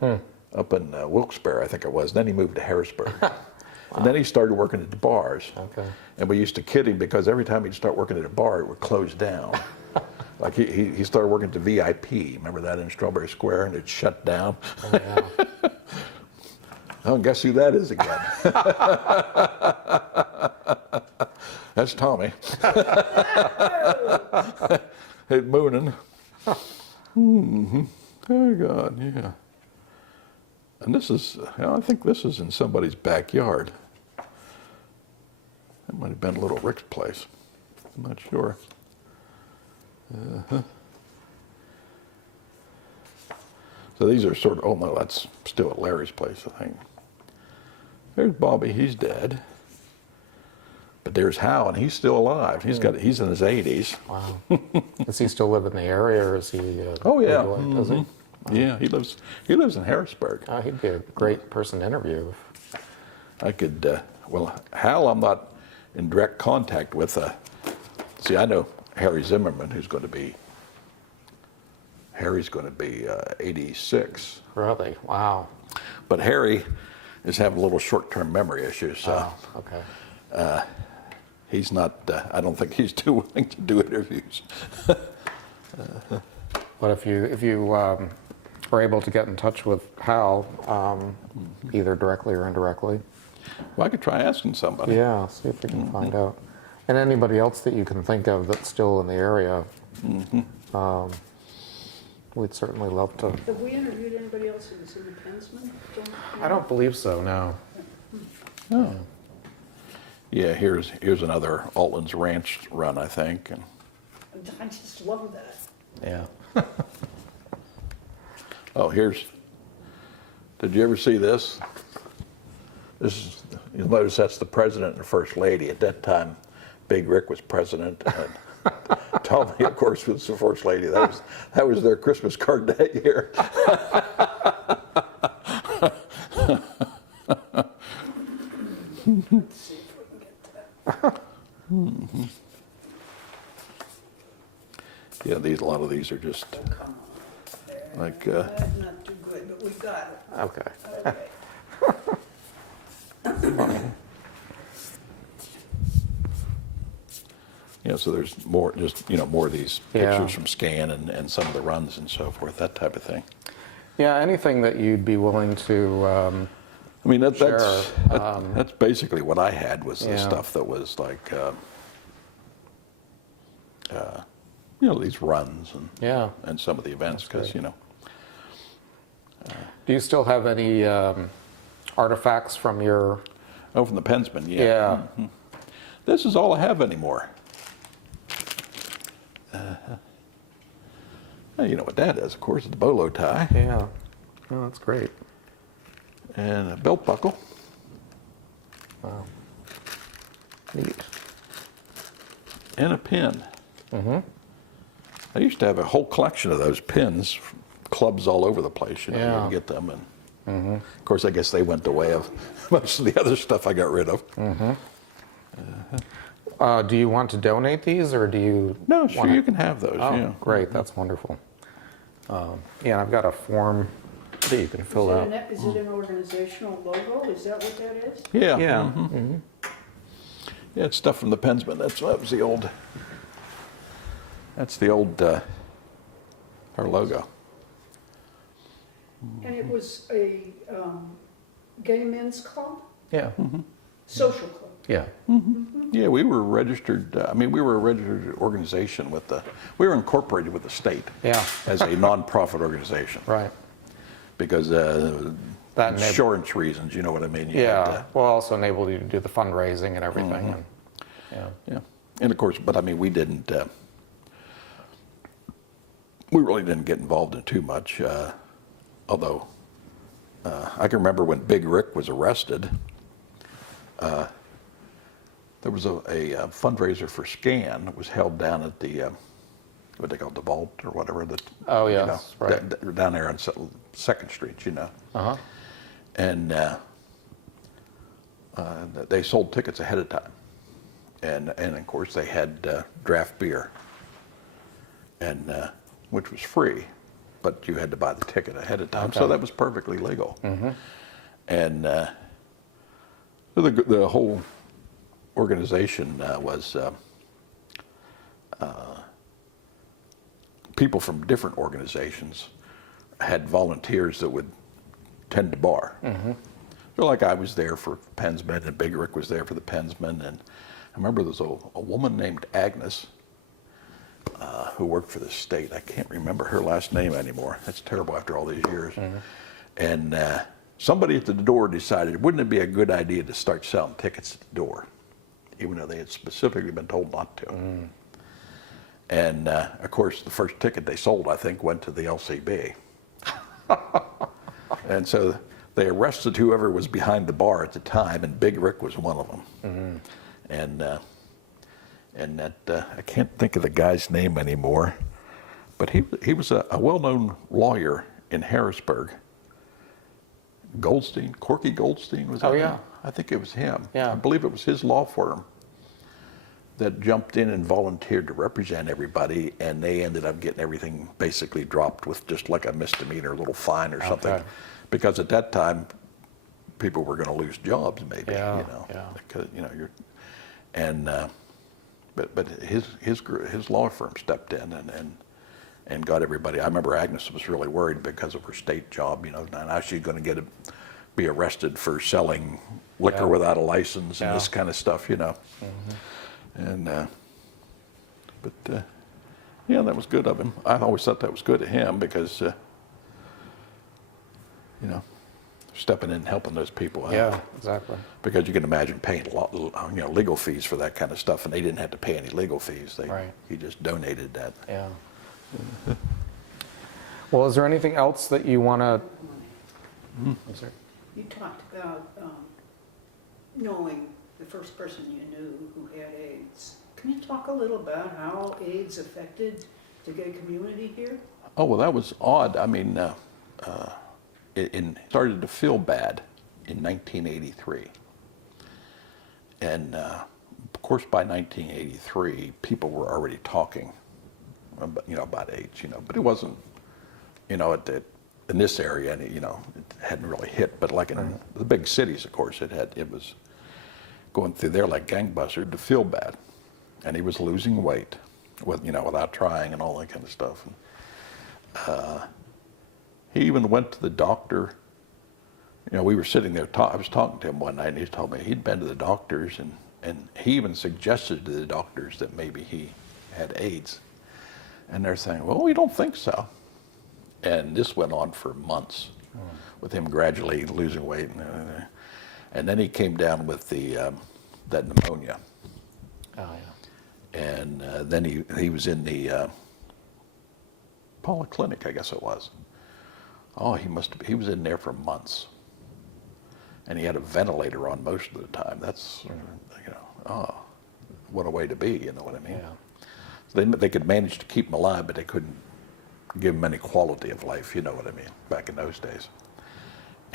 up in Wilkes-Barre, I think it was. Then he moved to Harrisburg. Wow. And then he started working at the bars. Okay. And we used to kid him because every time he'd start working at a bar, it would close down. Like he started working at the VIP. Remember that in Strawberry Square, and it shut down. Oh, yeah. Oh, guess who that is again? That's Tommy. Hey, Moonin. Mm-hmm. Oh God, yeah. And this is, I think this is in somebody's backyard. That might have been Little Rick's place. I'm not sure. So these are sort of, oh no, that's still at Larry's place, I think. There's Bobby, he's dead. But there's Hal, and he's still alive. He's in his 80s. Wow. Does he still live in the area, or is he? Oh yeah. Does he? Yeah, he lives in Harrisburg. Oh, he'd be a great person to interview. I could, well, Hal I'm not in direct contact with. See, I know Harry Zimmerman, Harry's going to be 86. Really? Wow. But Harry is having a little short-term memory issues. So, okay. He's not, I don't think he's too willing to do interviews. But if you are able to get in touch with Hal, either directly or indirectly. Well, I could try asking somebody. Yeah, see if we can find out. And anybody else that you can think of that's still in the area, we'd certainly love to. Have we interviewed anybody else who was in the Pensman? I don't believe so, no. Oh. Yeah, here's another Altland's Ranch run, I think. And I just love that. Yeah. Oh, did you ever see this? You'll notice that's the president and the first lady. At that time, Big Rick was president. And Tommy, of course, was the first lady. That was their Christmas card that year. Let's see if we can get to that. Yeah, a lot of these are just Come on. There. like. Not too good, but we got it. Okay. Okay. So there's more, just more of these pictures from Scan and some of the runs and so forth, that type of thing. Yeah, anything that you'd be willing to. I mean, Sure. that's basically what I had was the stuff that was like, these runs and some of the events because Do you still have any artifacts from your? Oh, from the Pensman, yeah. Yeah. Mm-hmm. This is all I have anymore. Well, you know what that is, of course, it's the bolo tie. Yeah. Oh, that's great. And a belt buckle. Wow. Neat. And a pin. Mm-hmm. I used to have a whole collection of those pins, clubs all over the place. You can get them. And of course, I guess they went the way of most of the other stuff I got rid of. Mm-hmm. Do you want to donate these, or do you? No, sure, you can have those. Oh, yeah. Great. That's wonderful. Yeah, I've got a form that you can fill out. Is it an organizational logo? Is that what that is? Yeah. Yeah. Mm-hmm. Mm-hmm. Yeah, it's stuff from the Pensman. That was the old. That's the old. Our logo. And it was a gay men's club? Yeah. Mm-hmm. Social club? Yeah. Mm-hmm. Yeah, we were registered. We were a registered organization we were incorporated with the state. Yeah. As a nonprofit organization. Right. Because insurance reasons, you know what I mean. You had, well, also enabled you to do the fundraising and everything. Mm-hmm. And, yeah. And of course, but we didn't. We really didn't get involved in too much. Although I can remember when Big Rick was arrested, there was a fundraiser for SCAN that was held down at the, what they call the Vault or whatever. Oh, yes, you know, right. down there on 2nd Street, you know. Uh-huh. And they sold tickets ahead of time. And of course they had draft beer, and which was free, but you had to buy the ticket ahead of time. Okay. So that was perfectly legal. Mm-hmm. And the whole organization was people from different organizations had volunteers that would tend to bar. Mm-hmm. So like I was there for Pensmen, and Big Rick was there for the Pensmen, and I remember there was a woman named Agnes who worked for the state. I can't remember her last name anymore. That's terrible after all these years. Mm-hmm. And somebody at the door decided, wouldn't it be a good idea to start selling tickets at the door, even though they had specifically been told not to. Mm. And of course, the first ticket they sold, I think, went to the LCB. And so they arrested whoever was behind the bar at the time, and Big Rick was one of them. Mm-hmm. And that I can't think of the guy's name anymore, but he was a well-known lawyer in Harrisburg. Corky Goldstein was that? Oh, yeah. him? I think it was him. Yeah. I believe it was his law firm that jumped in and volunteered to represent everybody, and they ended up getting everything basically dropped with just like a misdemeanor, a little fine or something. Okay. Because at that time, people were going to lose jobs, maybe. Yeah, you know, yeah. because but his law firm stepped in and got everybody. I remember Agnes was really worried because of her state job. You know, now she's going to be arrested for selling liquor without a license and this kind of stuff. You know, mm-hmm. And yeah, that was good of him. I always thought that was good of him because you know, stepping in and helping those people out. Yeah, exactly. Because you can imagine paying a lot, you know, legal fees for that kind of stuff, and they didn't have to pay any legal fees. He just donated that. Yeah. Well, is there anything else that you want to? I'm sorry. You talked about knowing the first person you knew who had AIDS. Can you talk a little about how AIDS affected the gay community here? Oh, well, that was odd. I mean, it started to feel bad in 1983. And of course, by 1983, people were already talking about, about AIDS, but it wasn't, in this area, and it hadn't really hit, but like in the big cities, of course, it was going through there like gangbusters to feel bad. And he was losing weight without trying and all that kind of stuff. And, he even went to the doctor. We were sitting there, I was talking to him one night, and he told me he'd been to the doctors, and he even suggested to the doctors that maybe he had AIDS. And they're saying, well, we don't think so. And this went on for months, with him gradually losing weight. And then he came down with that pneumonia. Oh, yeah. And then he was in the polyclinic, I guess it was. Oh, he was in there for months. And he had a ventilator on most of the time. That's, what a way to be, you know what I mean? Yeah. So they could manage to keep him alive, but they couldn't give him any quality of life, you know what I mean, back in those days.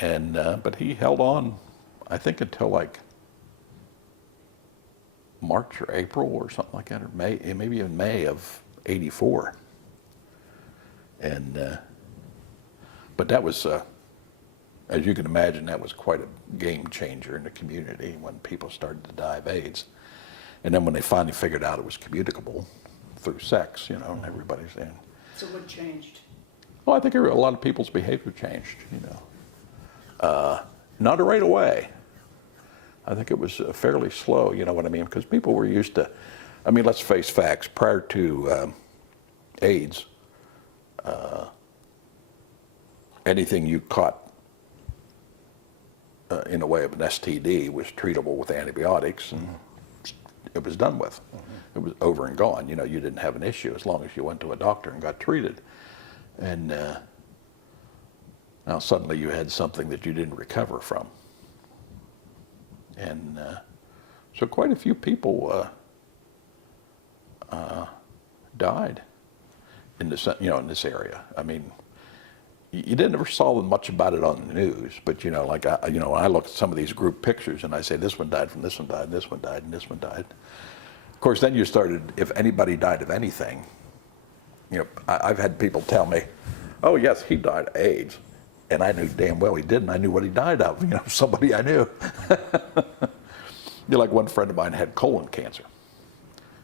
And, but he held on, I think, until like March or April or something like that, or May, maybe even May of '84. And, but that was, as you can imagine, that was quite a game changer in the community when people started to die of AIDS. And then when they finally figured out it was communicable through sex, and everybody's saying. So what changed? Well, I think a lot of people's behavior changed, Not right away. I think it was fairly slow, you know what I mean? Because people were used to, let's face facts, prior to AIDS, anything you caught in the way of an STD was treatable with antibiotics, and it was done with. It was over and gone. You didn't have an issue as long as you went to a doctor and got treated. And Now suddenly you had something that you didn't recover from. And so quite a few people died in this, in this area. I mean, you didn't ever saw much about it on the news, but like I look at some of these group pictures and I say this one died from this one died, and this one died, and this one died. Of course, then you started. If anybody died of anything, I've had people tell me, "Oh yes, he died of AIDS," and I knew damn well he didn't. I knew what he died of. Somebody I knew. Like one friend of mine had colon cancer,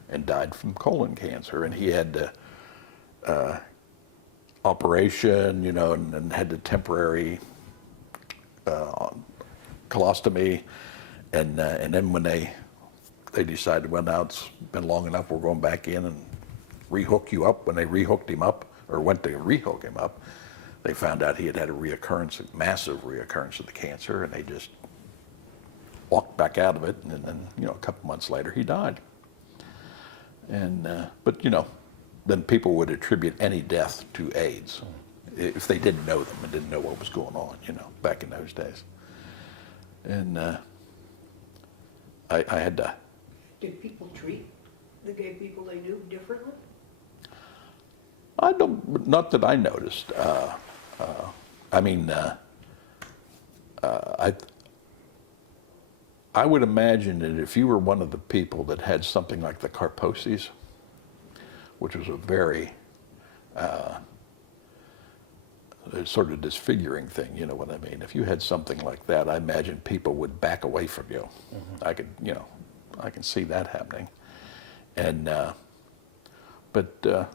and died from colon cancer, and he had operation, and had the temporary colostomy, and then when they decided, well, now it's been long enough, we're going back in and rehook you up. When they rehooked him up, or went to rehook him up, they found out he had a reoccurrence, a massive reoccurrence of the cancer, and they just walked back out of it, and then a couple months later he died. And but then people would attribute any death to AIDS if they didn't know them and didn't know what was going on, back in those days. And I had to. Did people treat the gay people they knew differently? I don't, not that I noticed. I mean, I would imagine that if you were one of the people that had something like the Kaposi's, which was a very sort of disfiguring thing, you know what I mean? If you had something like that, I imagine people would back away from you. Mm-hmm. I can see that happening. And, but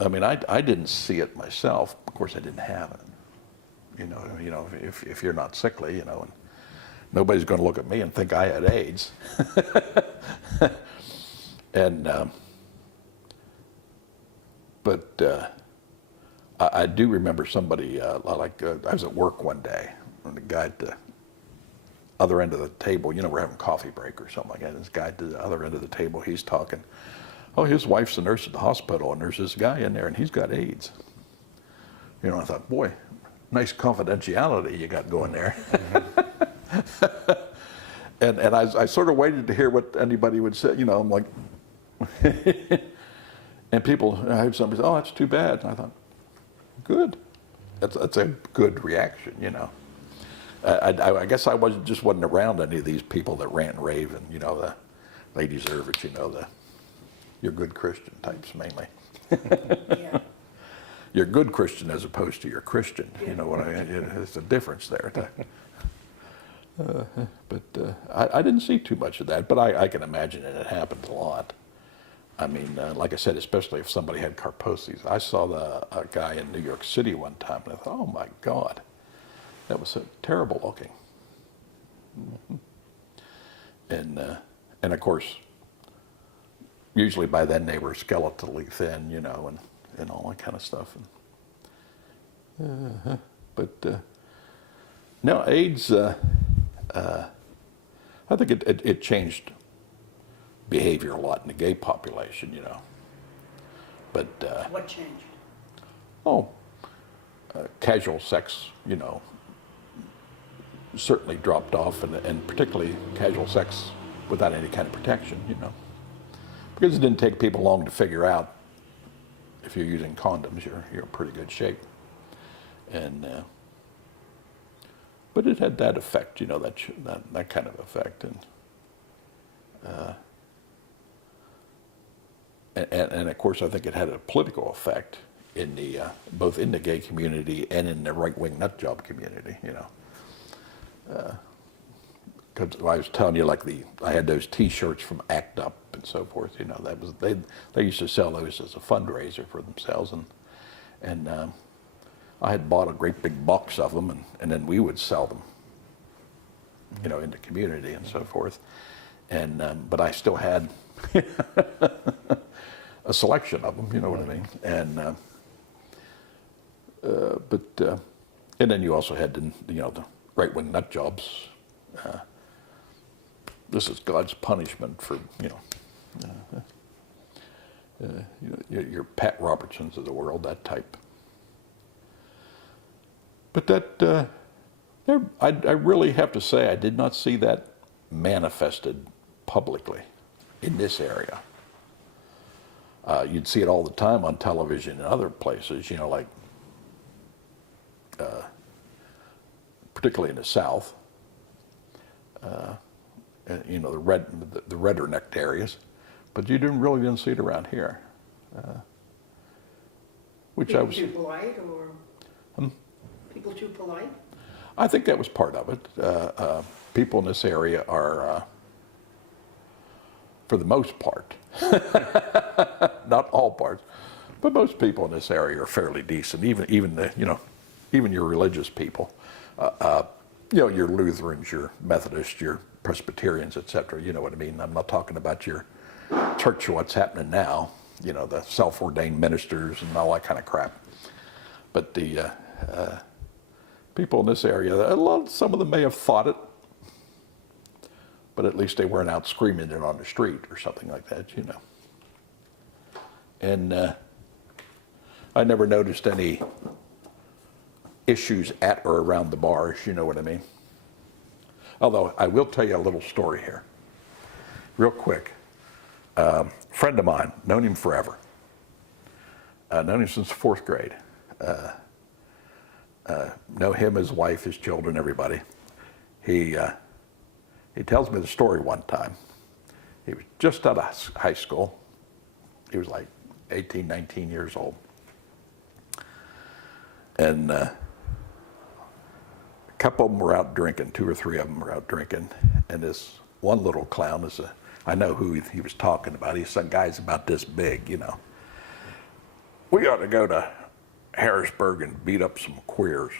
I mean, I didn't see it myself. Of course, I didn't have it. If you're not sickly, and nobody's going to look at me and think I had AIDS. And, but I do remember somebody, I was at work one day, and the guy at the other end of the table, we're having coffee break or something like that, and this guy at the other end of the table, he's talking, oh, his wife's a nurse at the hospital, and there's this guy in there, and he's got AIDS. I thought, boy, nice confidentiality you got going there. Mm-hmm. and I sort of waited to hear what anybody would say, I'm like, and people, I heard somebody say, oh, that's too bad. And I thought, good. That's a good reaction, I guess I wasn't around any of these people that rant and rave, and, the they deserve it, you're good Christian types mainly. Yeah. You're good Christian as opposed to you're Christian. Yeah. You know what I mean? There's a difference there. But I didn't see too much of that, but I can imagine it happened a lot. I mean, like I said, especially if somebody had Kaposi's. I saw a guy in New York City one time, and I thought, oh my God, that was so terrible looking. Mm-hmm. And of course, usually by then they were skeletally thin, and all that kind of stuff. But no, AIDS, I think it changed behavior a lot in the gay population, But What changed? Casual sex, certainly dropped off, and particularly casual sex without any kind of protection, because it didn't take people long to figure out if you're using condoms, you're in pretty good shape. And but it had that effect, that kind of effect, and of course I think it had a political effect in the both in the gay community and in the right-wing nut job community, Because I was telling you, I had those T-shirts from ACT UP and so forth. That was they used to sell those as a fundraiser for themselves, and I had bought a great big box of them, and then we would sell them, in the community and so forth. And but I still had a selection of them. You know what I mean? And and then you also had the right-wing nut jobs. This is God's punishment for your Pat Robertsons of the world, that type. But that, I really have to say, I did not see that manifested publicly in this area. You'd see it all the time on television and other places, you know, like, particularly in the South, you know, the redder-necked areas, but you really didn't see it around here. Which I was. People too polite, or people too polite? I think that was part of it. People in this area are, for the most part, not all parts, but most people in this area are fairly decent. Even the, you know, even your religious people, you know, your Lutherans, your Methodists, your Presbyterians, etc. You know what I mean. I'm not talking about your church, what's happening now. You know, the self-ordained ministers and all that kind of crap. But the people in this area, some of them may have thought it, but at least they weren't out screaming it on the street or something like that, you know. And I never noticed any issues at or around the bars, you know what I mean? Although I will tell you a little story here, real quick. Friend of mine, known him forever, known him since 4th grade. Know him, his wife, his children, everybody. He tells me the story one time. He was just out of high school. He was like 18, 19 years old. And a couple of them were out drinking, 2 or 3 of them were out drinking. And this one little clown I know who he was talking about. He's some guy's about this big, you know. We ought to go to Harrisburg and beat up some queers.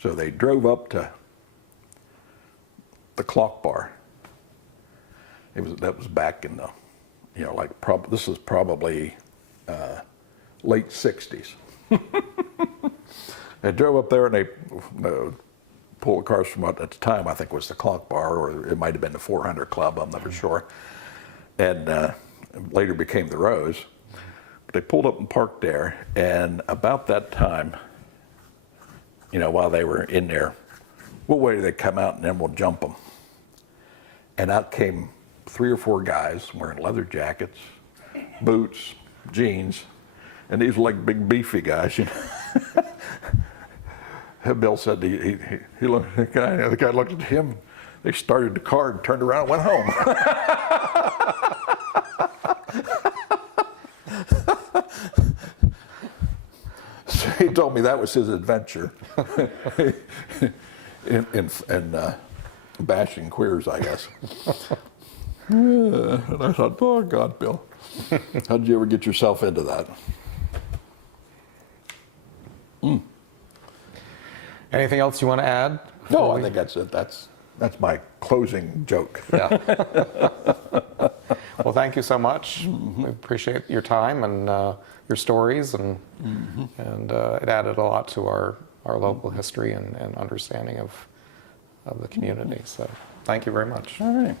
So they drove up to the Clock Bar. That was back in the, you know, like this is probably late 60s. They drove up there and they pulled cars from what at the time I think was the Clock Bar, or it might have been the 400 Club, I'm never sure, and later became the Rose. But they pulled up and parked there, and about that time, you know, while they were in there, we'll wait till they come out and then we'll jump them. And out came 3 or 4 guys wearing leather jackets, boots, jeans, and these were like big beefy guys, you know. Bill said he looked at the guy looked at him. They started the car and turned around and went home. So he told me that was his adventure in bashing queers, I guess. And I thought, oh God, Bill, how did you ever get yourself into that? Anything else you want to add? No, I think that's it. That's my closing joke. Yeah. Well, thank you so much. We appreciate your time and your stories, and it added a lot to our local history and understanding of the community. So thank you very much. All right.